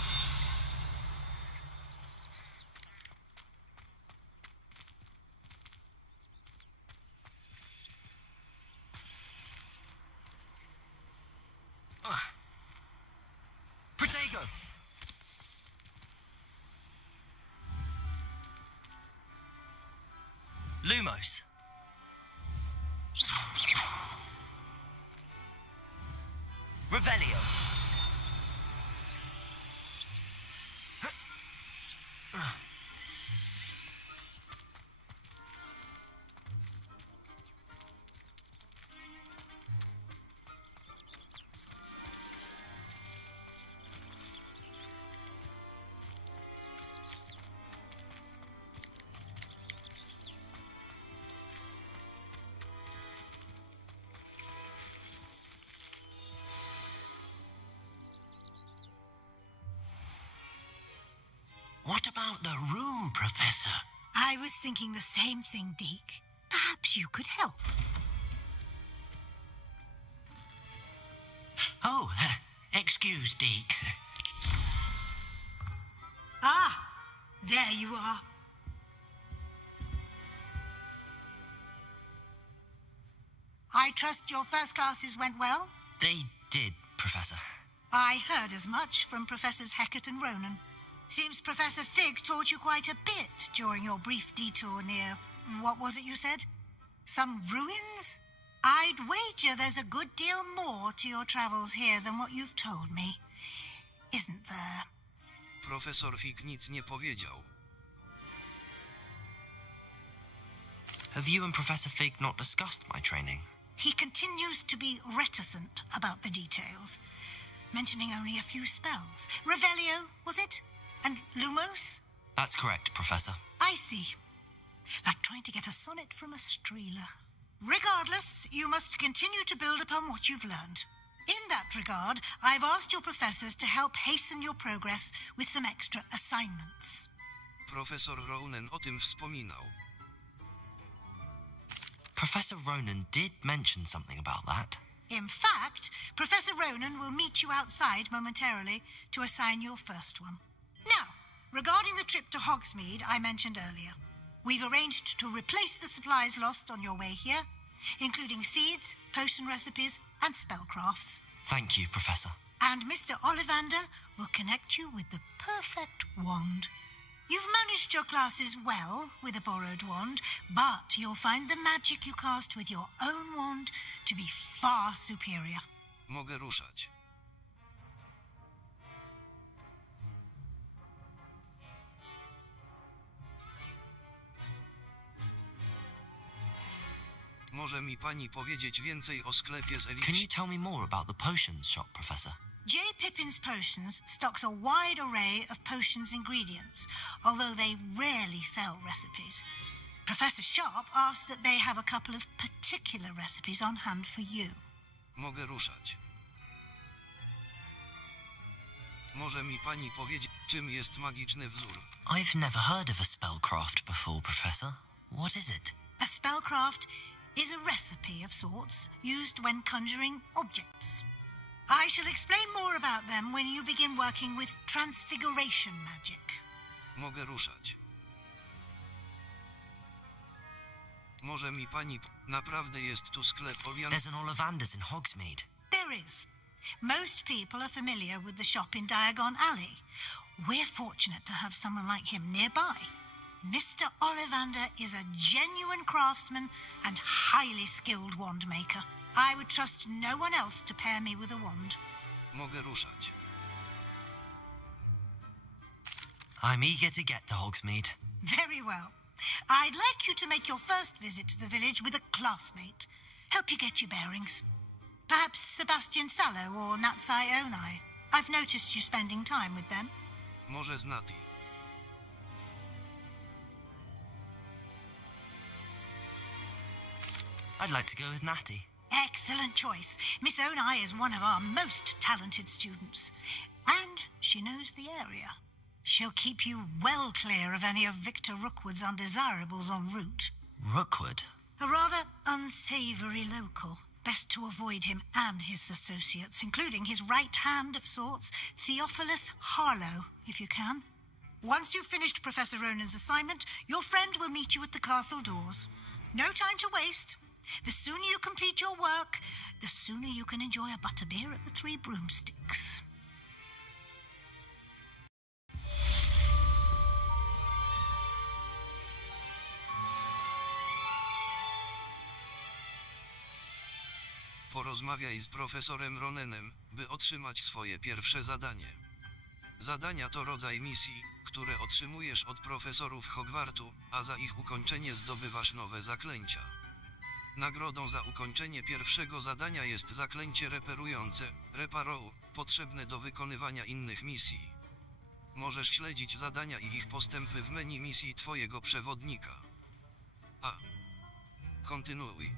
Protego. Lumos. Revelio. What about the room, Professor? I was thinking the same thing, Deke. Perhaps you could help. Oh, excuse, Deke. Ah, there you are. I trust your first classes went well? They did, Professor. I heard as much from Professors Hecat and Ronan. Seems Professor Fig taught you quite a bit during your brief detour near... what was it you said? Some ruins? I'd wager there's a good deal more to your travels here than what you've told me. Isn't there? Profesor Fig nic nie powiedział. Have you and Professor Fig not discussed my training? He continues to be reticent about the details, mentioning only a few spells. Revelio, was it? And Lumos? That's correct, Professor. I see. Like trying to get a sonnet from a streeler. Regardless, you must continue to build upon what you've learned. In that regard, I've asked your professors to help hasten your progress with some extra assignments. Profesor Ronan o tym wspominał. Professor Ronan did mention something about that. In fact, Professor Ronan will meet you outside momentarily to assign your first one. Now, regarding the trip to Hogsmeade I mentioned earlier, we've arranged to replace the supplies lost on your way here, including seeds, potion recipes, and spellcrafts. Thank you, Professor. And Mr. Ollivander will connect you with the perfect wand. You've managed your classes well with a borrowed wand, but you'll find the magic you cast with your own wand to be far superior. Mogę ruszać. Może mi pani powiedzieć więcej o sklepie z Can eliksirami? you tell me more about the potions shop, Professor? J. Pippin's Potions stocks a wide array of potions ingredients, although they rarely sell recipes. Professor Sharp asked that they have a couple of particular recipes on hand for you. Mogę ruszać. Może mi pani powiedzieć, czym jest magiczny wzór? I've never heard of a spellcraft before, Professor. What is it? A spellcraft is a recipe of sorts used when conjuring objects. I shall explain more about them when you begin working with transfiguration magic. Mogę ruszać. Może mi pani... Naprawdę jest tu sklep Olian... There's an Ollivander's in Hogsmeade. There is. Most people are familiar with the shop in Diagon Alley. We're fortunate to have someone like him nearby. Mr. Ollivander is a genuine craftsman and highly skilled wand maker. I would trust no one else to pair me with a wand. Mogę ruszać. I'm eager to get to Hogsmeade. Very well. I'd like you to make your first visit to the village with a classmate. Help you get your bearings. Perhaps Sebastian Sallow or Natsai Onai. I've noticed you spending time with them. Może z Nati. I'd like to go with Natty. Excellent choice. Miss Onai is one of our most talented students. And she knows the area. She'll keep you well clear of any of Victor Rookwood's undesirables en route. Rookwood? A rather unsavoury local. Best to avoid him and his associates, including his right hand of sorts, Theophilus Harlow, if you can. Once you've finished Professor Ronan's assignment, your friend will meet you at the castle doors. No time to waste. The sooner you complete your work, the sooner you can enjoy a butterbeer at the Three Broomsticks. Porozmawiaj z profesorem Ronanem, by otrzymać swoje pierwsze zadanie. Zadania to rodzaj misji, które otrzymujesz od profesorów Hogwartu, a za ich ukończenie zdobywasz nowe zaklęcia. Nagrodą za ukończenie pierwszego zadania jest zaklęcie reperujące, Reparo, potrzebne do wykonywania innych misji. Możesz śledzić zadania i ich postępy w menu misji twojego przewodnika. Kontynuuj.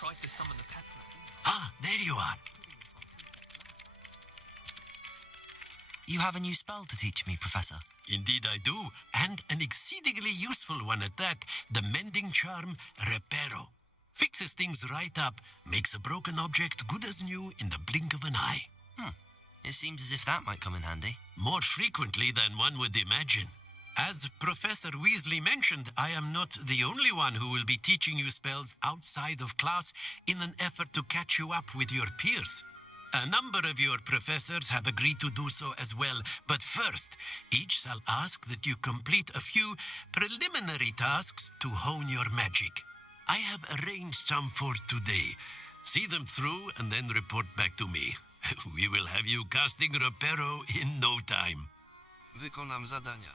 tried to summon the peppermint. Ah, there you are. You have a new spell to teach me, Professor. Indeed I do, and an exceedingly useful one at that. The mending charm, Reparo. Fixes things right up, makes a broken object good as new in the blink of an eye. It seems as if that might come in handy. More frequently than one would imagine. As Professor Weasley mentioned, I am not the only one who will be teaching you spells outside of class in an effort to catch you up with your peers. A number of your professors have agreed to do so as well, but first, each shall ask that you complete a few preliminary tasks to hone your magic. I have arranged some for today. See them through and then report back to me. We will have you casting Reparo in no time. Wykonam zadania.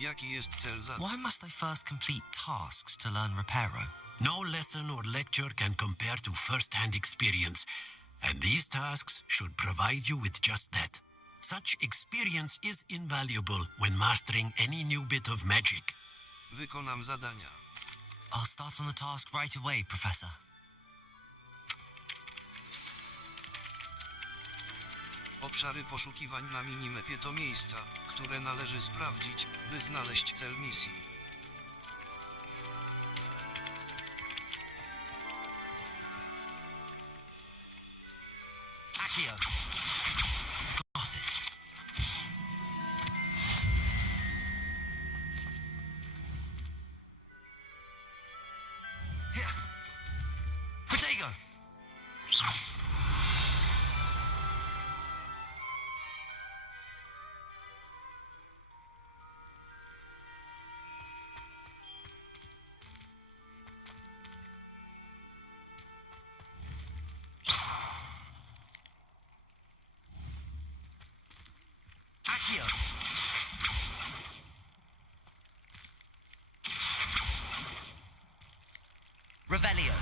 Jaki jest cel zadań? Why must I first complete tasks to learn Reparo? No lesson or lecture can compare to first-hand experience, and these tasks should provide you with just that. Such experience is invaluable when mastering any new bit of magic. Wykonam zadania. I'll start on the task right away, Professor. Obszary poszukiwań na minimapie to miejsca, które należy sprawdzić, by znaleźć cel misji. Accio. Got it. Here. Protego. Accio. Revelio.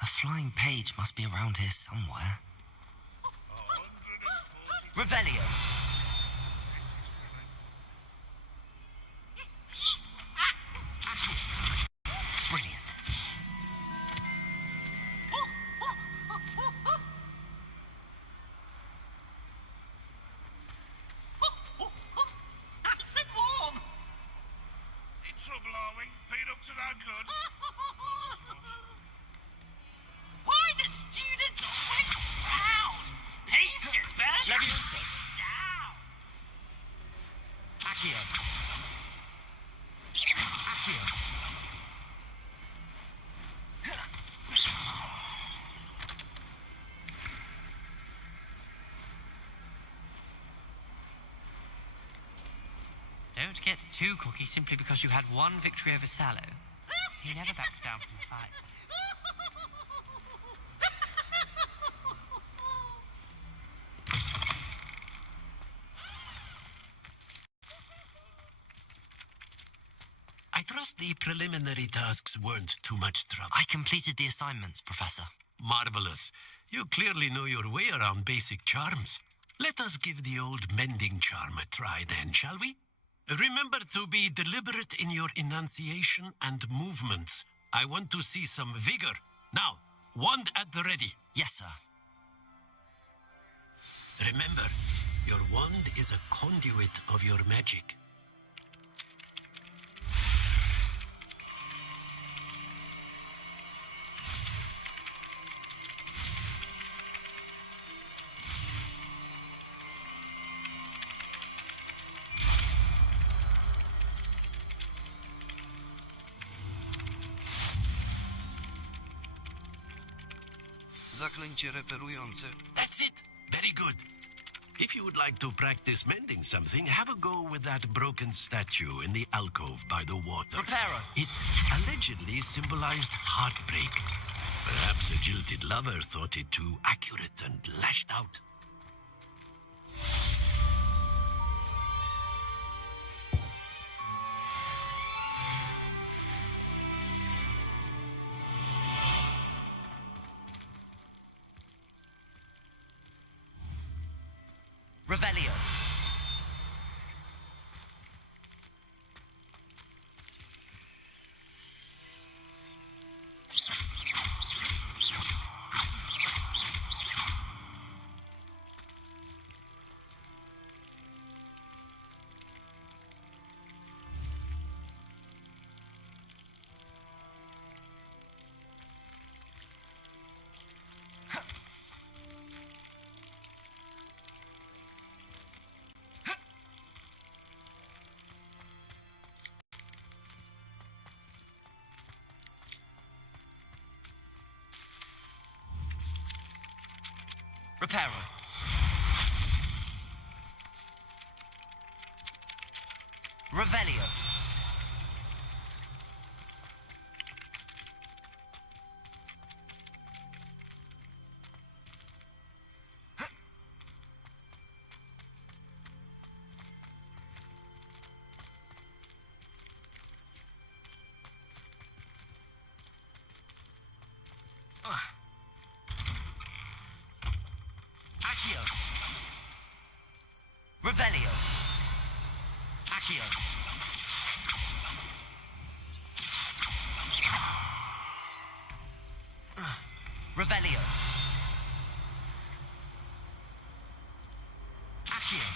A flying page must be around here somewhere. Revelio. Brilliant. Nice and warm. In trouble, are we? Peanuts are no good. Why do students always frown? Patient, burn Leviosa. down. Accio. Accio. Don't get too cocky simply because you had one victory over Sallow. He never backs down from the fight. I trust the preliminary tasks weren't too much trouble. I completed the assignments, Professor. Marvelous. You clearly know your way around basic charms. Let us give the old mending charm a try then, shall we? Remember to be deliberate in your enunciation and movements. I want to see some vigor. Now, wand at the ready. Yes, sir. Remember, your wand is a conduit of your magic. Zaklęcie reperujące. That's it. Very good. If you would like to practice mending something, have a go with that broken statue in the alcove by the water. Reparo. It allegedly symbolized heartbreak. Perhaps a jilted lover thought it too accurate and lashed out. Revelio. Reparo. Revelio. Accio. Revelio. Accio. Revelio. Accio.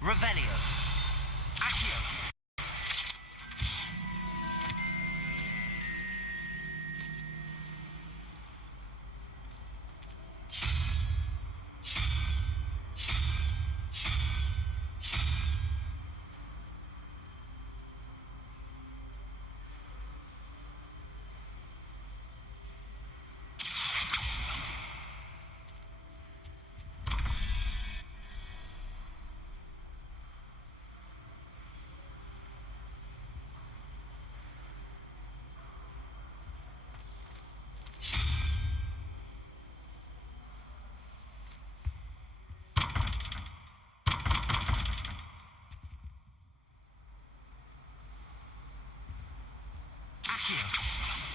Revelio. Accio.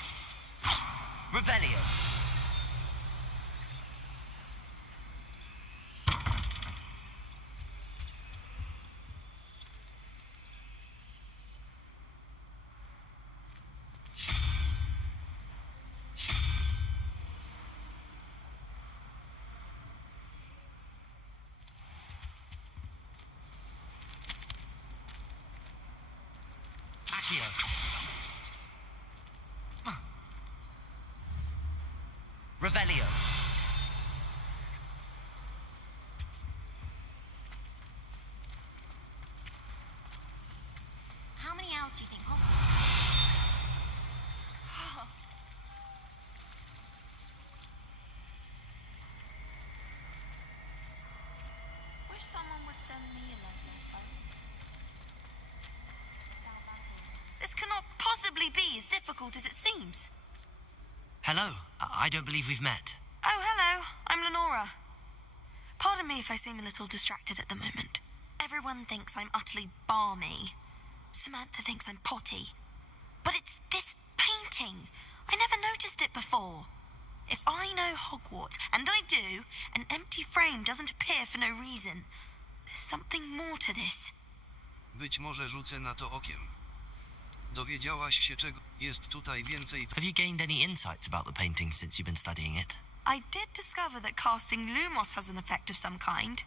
Accio. Revelio. Accio. Revelio. How many owls do you think? Wish someone would send me a love letter. This cannot possibly be as difficult as it seems. Hello. I don't believe we've met. Oh, hello. I'm Lenora. Pardon me if I seem a little distracted at the moment. Everyone thinks I'm utterly balmy. Samantha thinks I'm potty. But it's this painting. I never noticed it before. If I know Hogwarts, and I do, an empty frame doesn't appear for no reason. There's something more to this. Być może rzucę na to okiem. Dowiedziałaś się czego? Jest tutaj więcej... Have you gained any insights about the painting since you've been studying it? I did discover that casting Lumos has an effect of some kind.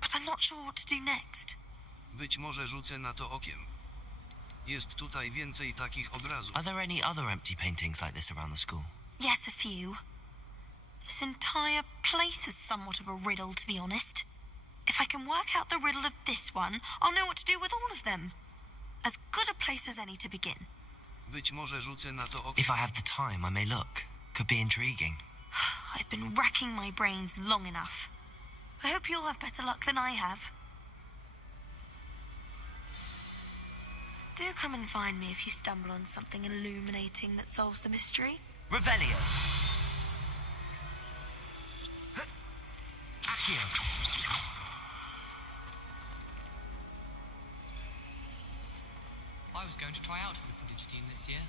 But I'm not sure what to do next. Być może rzucę na to okiem. Jest tutaj więcej takich obrazów. Are there any other empty paintings like this around the school? Yes, a few. This entire place is somewhat of a riddle, to be honest. If I can work out the riddle of this one, I'll know what to do with all of them. As good a place as any to begin. Być może rzucę na to oko. If I have the time, I may look. Could be intriguing. I've been racking my brains long enough. I hope you'll have better luck than I have. Do come and find me if you stumble on something illuminating that solves the mystery. Revelio. Accio. I was going to try out for the Quidditch team this year.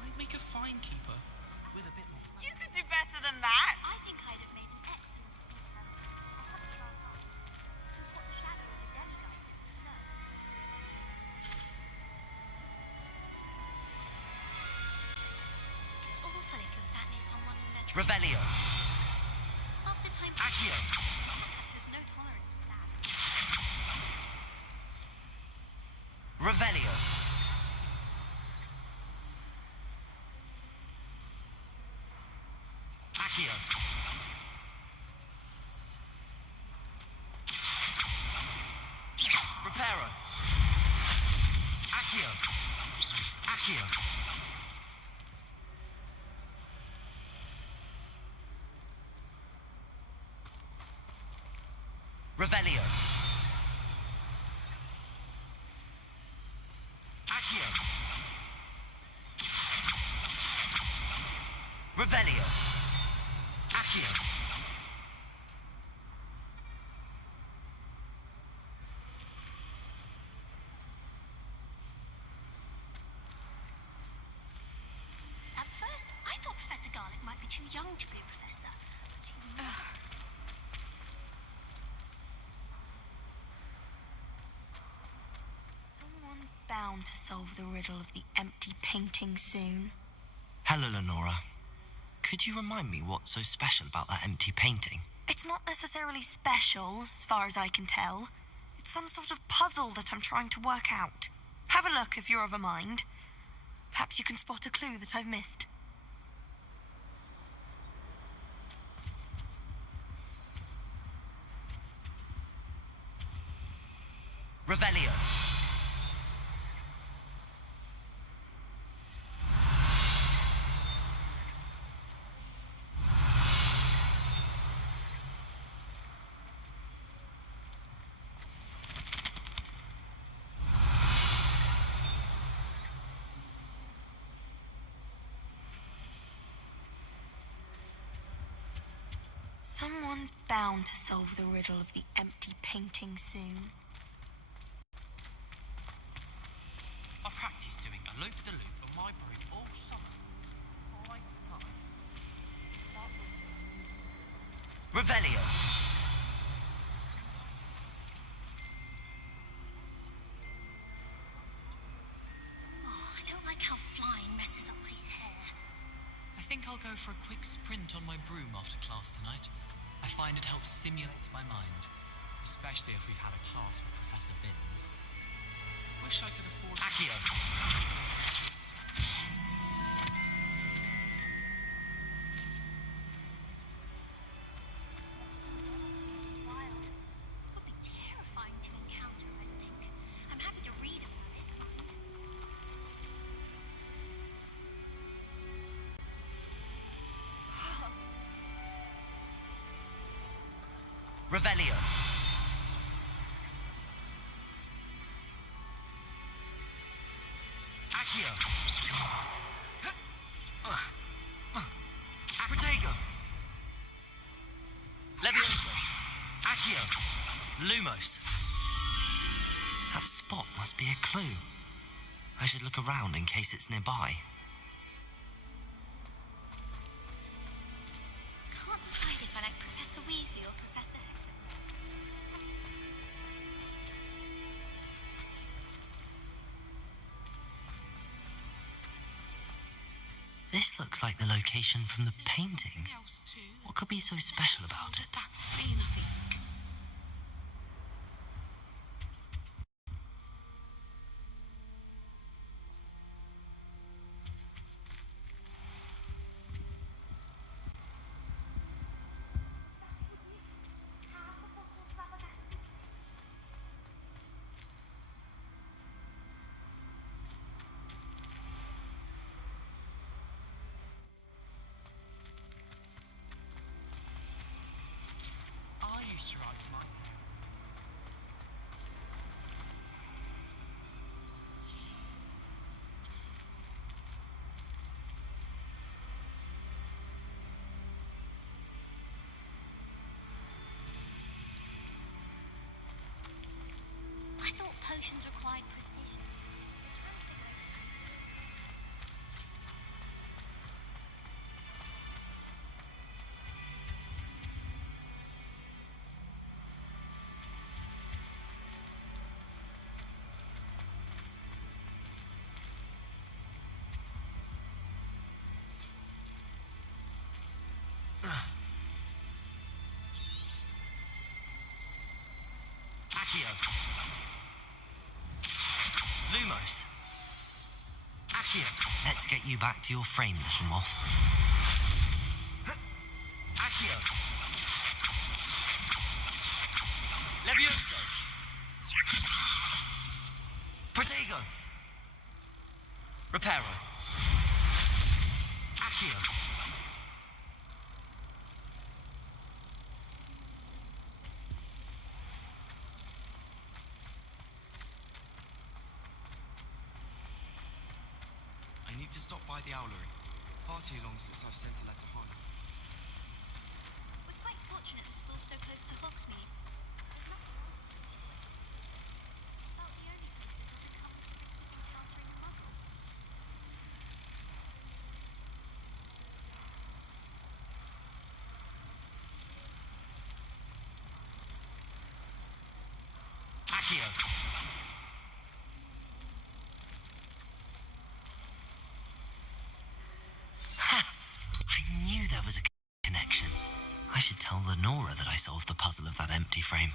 I'd make a fine keeper with a bit more. You could do better than that. I think I'd have made an excellent keeper. I haven't tried hard. What the shadow of a demigod is, no. It's awful if you're sat near someone in their Revelio. Half the time. Accio. There's no tolerance for that. Revelio. Accio. Reparo. Accio. Accio. Revelio. Accio. Revelio. Accio. At first, I thought Professor Garlick might be too young to be a professor. But he Someone's bound to solve the riddle of the empty painting soon. Hello, Lenora. Could you remind me what's so special about that empty painting? It's not necessarily special, as far as I can tell. It's some sort of puzzle that I'm trying to work out. Have a look if you're of a mind. Perhaps you can spot a clue that I've missed. Revelio. Someone's bound to solve the riddle of the empty painting soon. I practiced doing a loop-de-loop on my broom all summer. Twice a month. Revelio. Oh, I don't like how flying messes up my hair. I think I'll go for a quick sprint on my broom after class tonight. I find it helps stimulate my mind, especially if we've had a class with Professor Binns. Wish I could afford. Accio. Wild. It would be terrifying to encounter, I think. I'm happy to read about it, Revelio. Accio. Protego. Levioso. Accio. Lumos. That spot must be a clue. I should look around in case it's nearby. Can't decide if I like Professor Weasley or Professor Hector. This looks like the location from the painting. Else too. What could be so special about it? That's been, I think. Accio. Lumos. Accio. Let's get you back to your frame, little moth. Accio. Levioso. Protego. Reparo. Accio. I need to stop by the owlery. Far too long since I've sent a letter home. We're quite fortunate the school's so close to Hogsmeade. There's nothing wrong with it. About the only thing is that it comes with encountering a muggle. Accio. Ha! I knew there was a connection. I should tell Lenora that I solved the puzzle of that empty frame.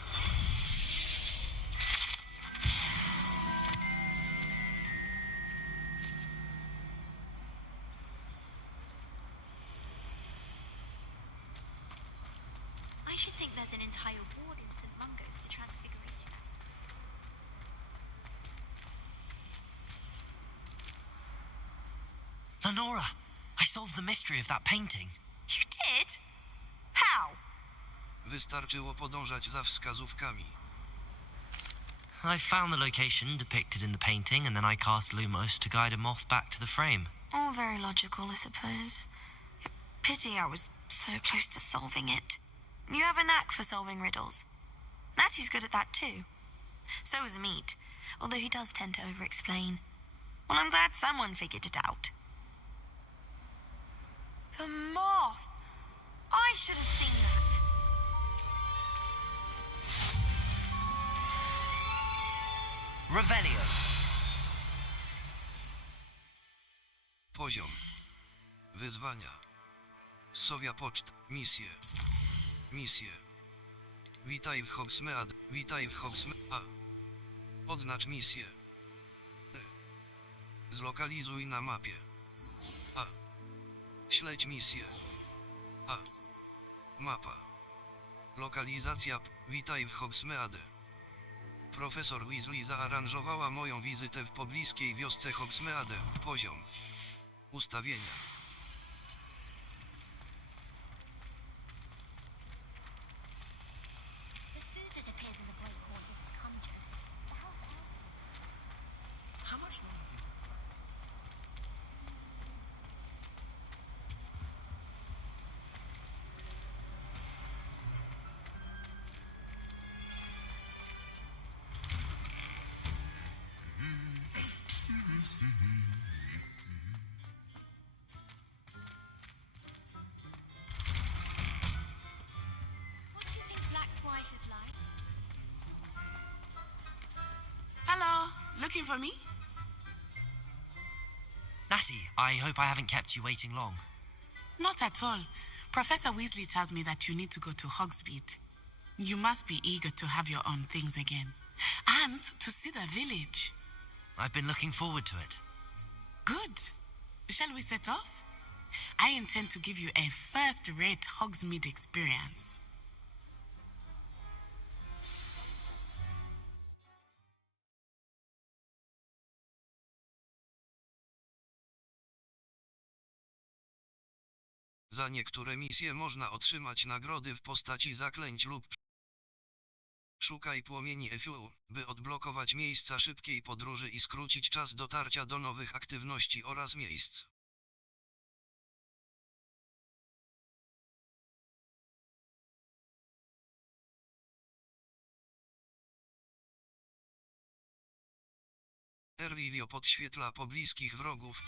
I should think there's an entire ward in St. Mungo's for Transfiguration. Lenora, I solved the mystery of that painting. You did? How? Wystarczyło podążać za wskazówkami. I found the location depicted in the painting, and then I cast Lumos to guide a moth back to the frame. All very logical, I suppose. Pity I was so close to solving it. You have a knack for solving riddles. Natty's good at that too. So is Meat, although he does tend to over-explain. Well, I'm glad someone figured it out. The moth! I should have seen that. Revelio. Poziom. Wyzwania. Sowia poczt. Misje. Misje. Witaj w Hogsmeade. Witaj w Hogsmeade. Odznacz misję. Zlokalizuj na mapie. A. Śledź misję. A. Mapa. Lokalizacja. Witaj w Hogsmeade. Profesor Weasley zaaranżowała moją wizytę w pobliskiej wiosce Hogsmeade. Poziom. Ustawienia. The food that appears in the Great Hall isn't conjured. The help How much longer do you What do you think Black's wife is like? Hello, looking for me? Natty, I hope I haven't kept you waiting long. Not at all. Professor Weasley tells me that you need to go to Hogsmeade. You must be eager to have your own things again. And to see the village. I've been looking forward to it. Good. Shall we set off? I intend to give you a first-rate Hogsmeade experience. Za niektóre misje można otrzymać nagrody w postaci zaklęć lub szukaj płomieni FU, by odblokować miejsca szybkiej podróży i skrócić czas dotarcia do nowych aktywności oraz miejsc. Erwilio podświetla pobliskich wrogów,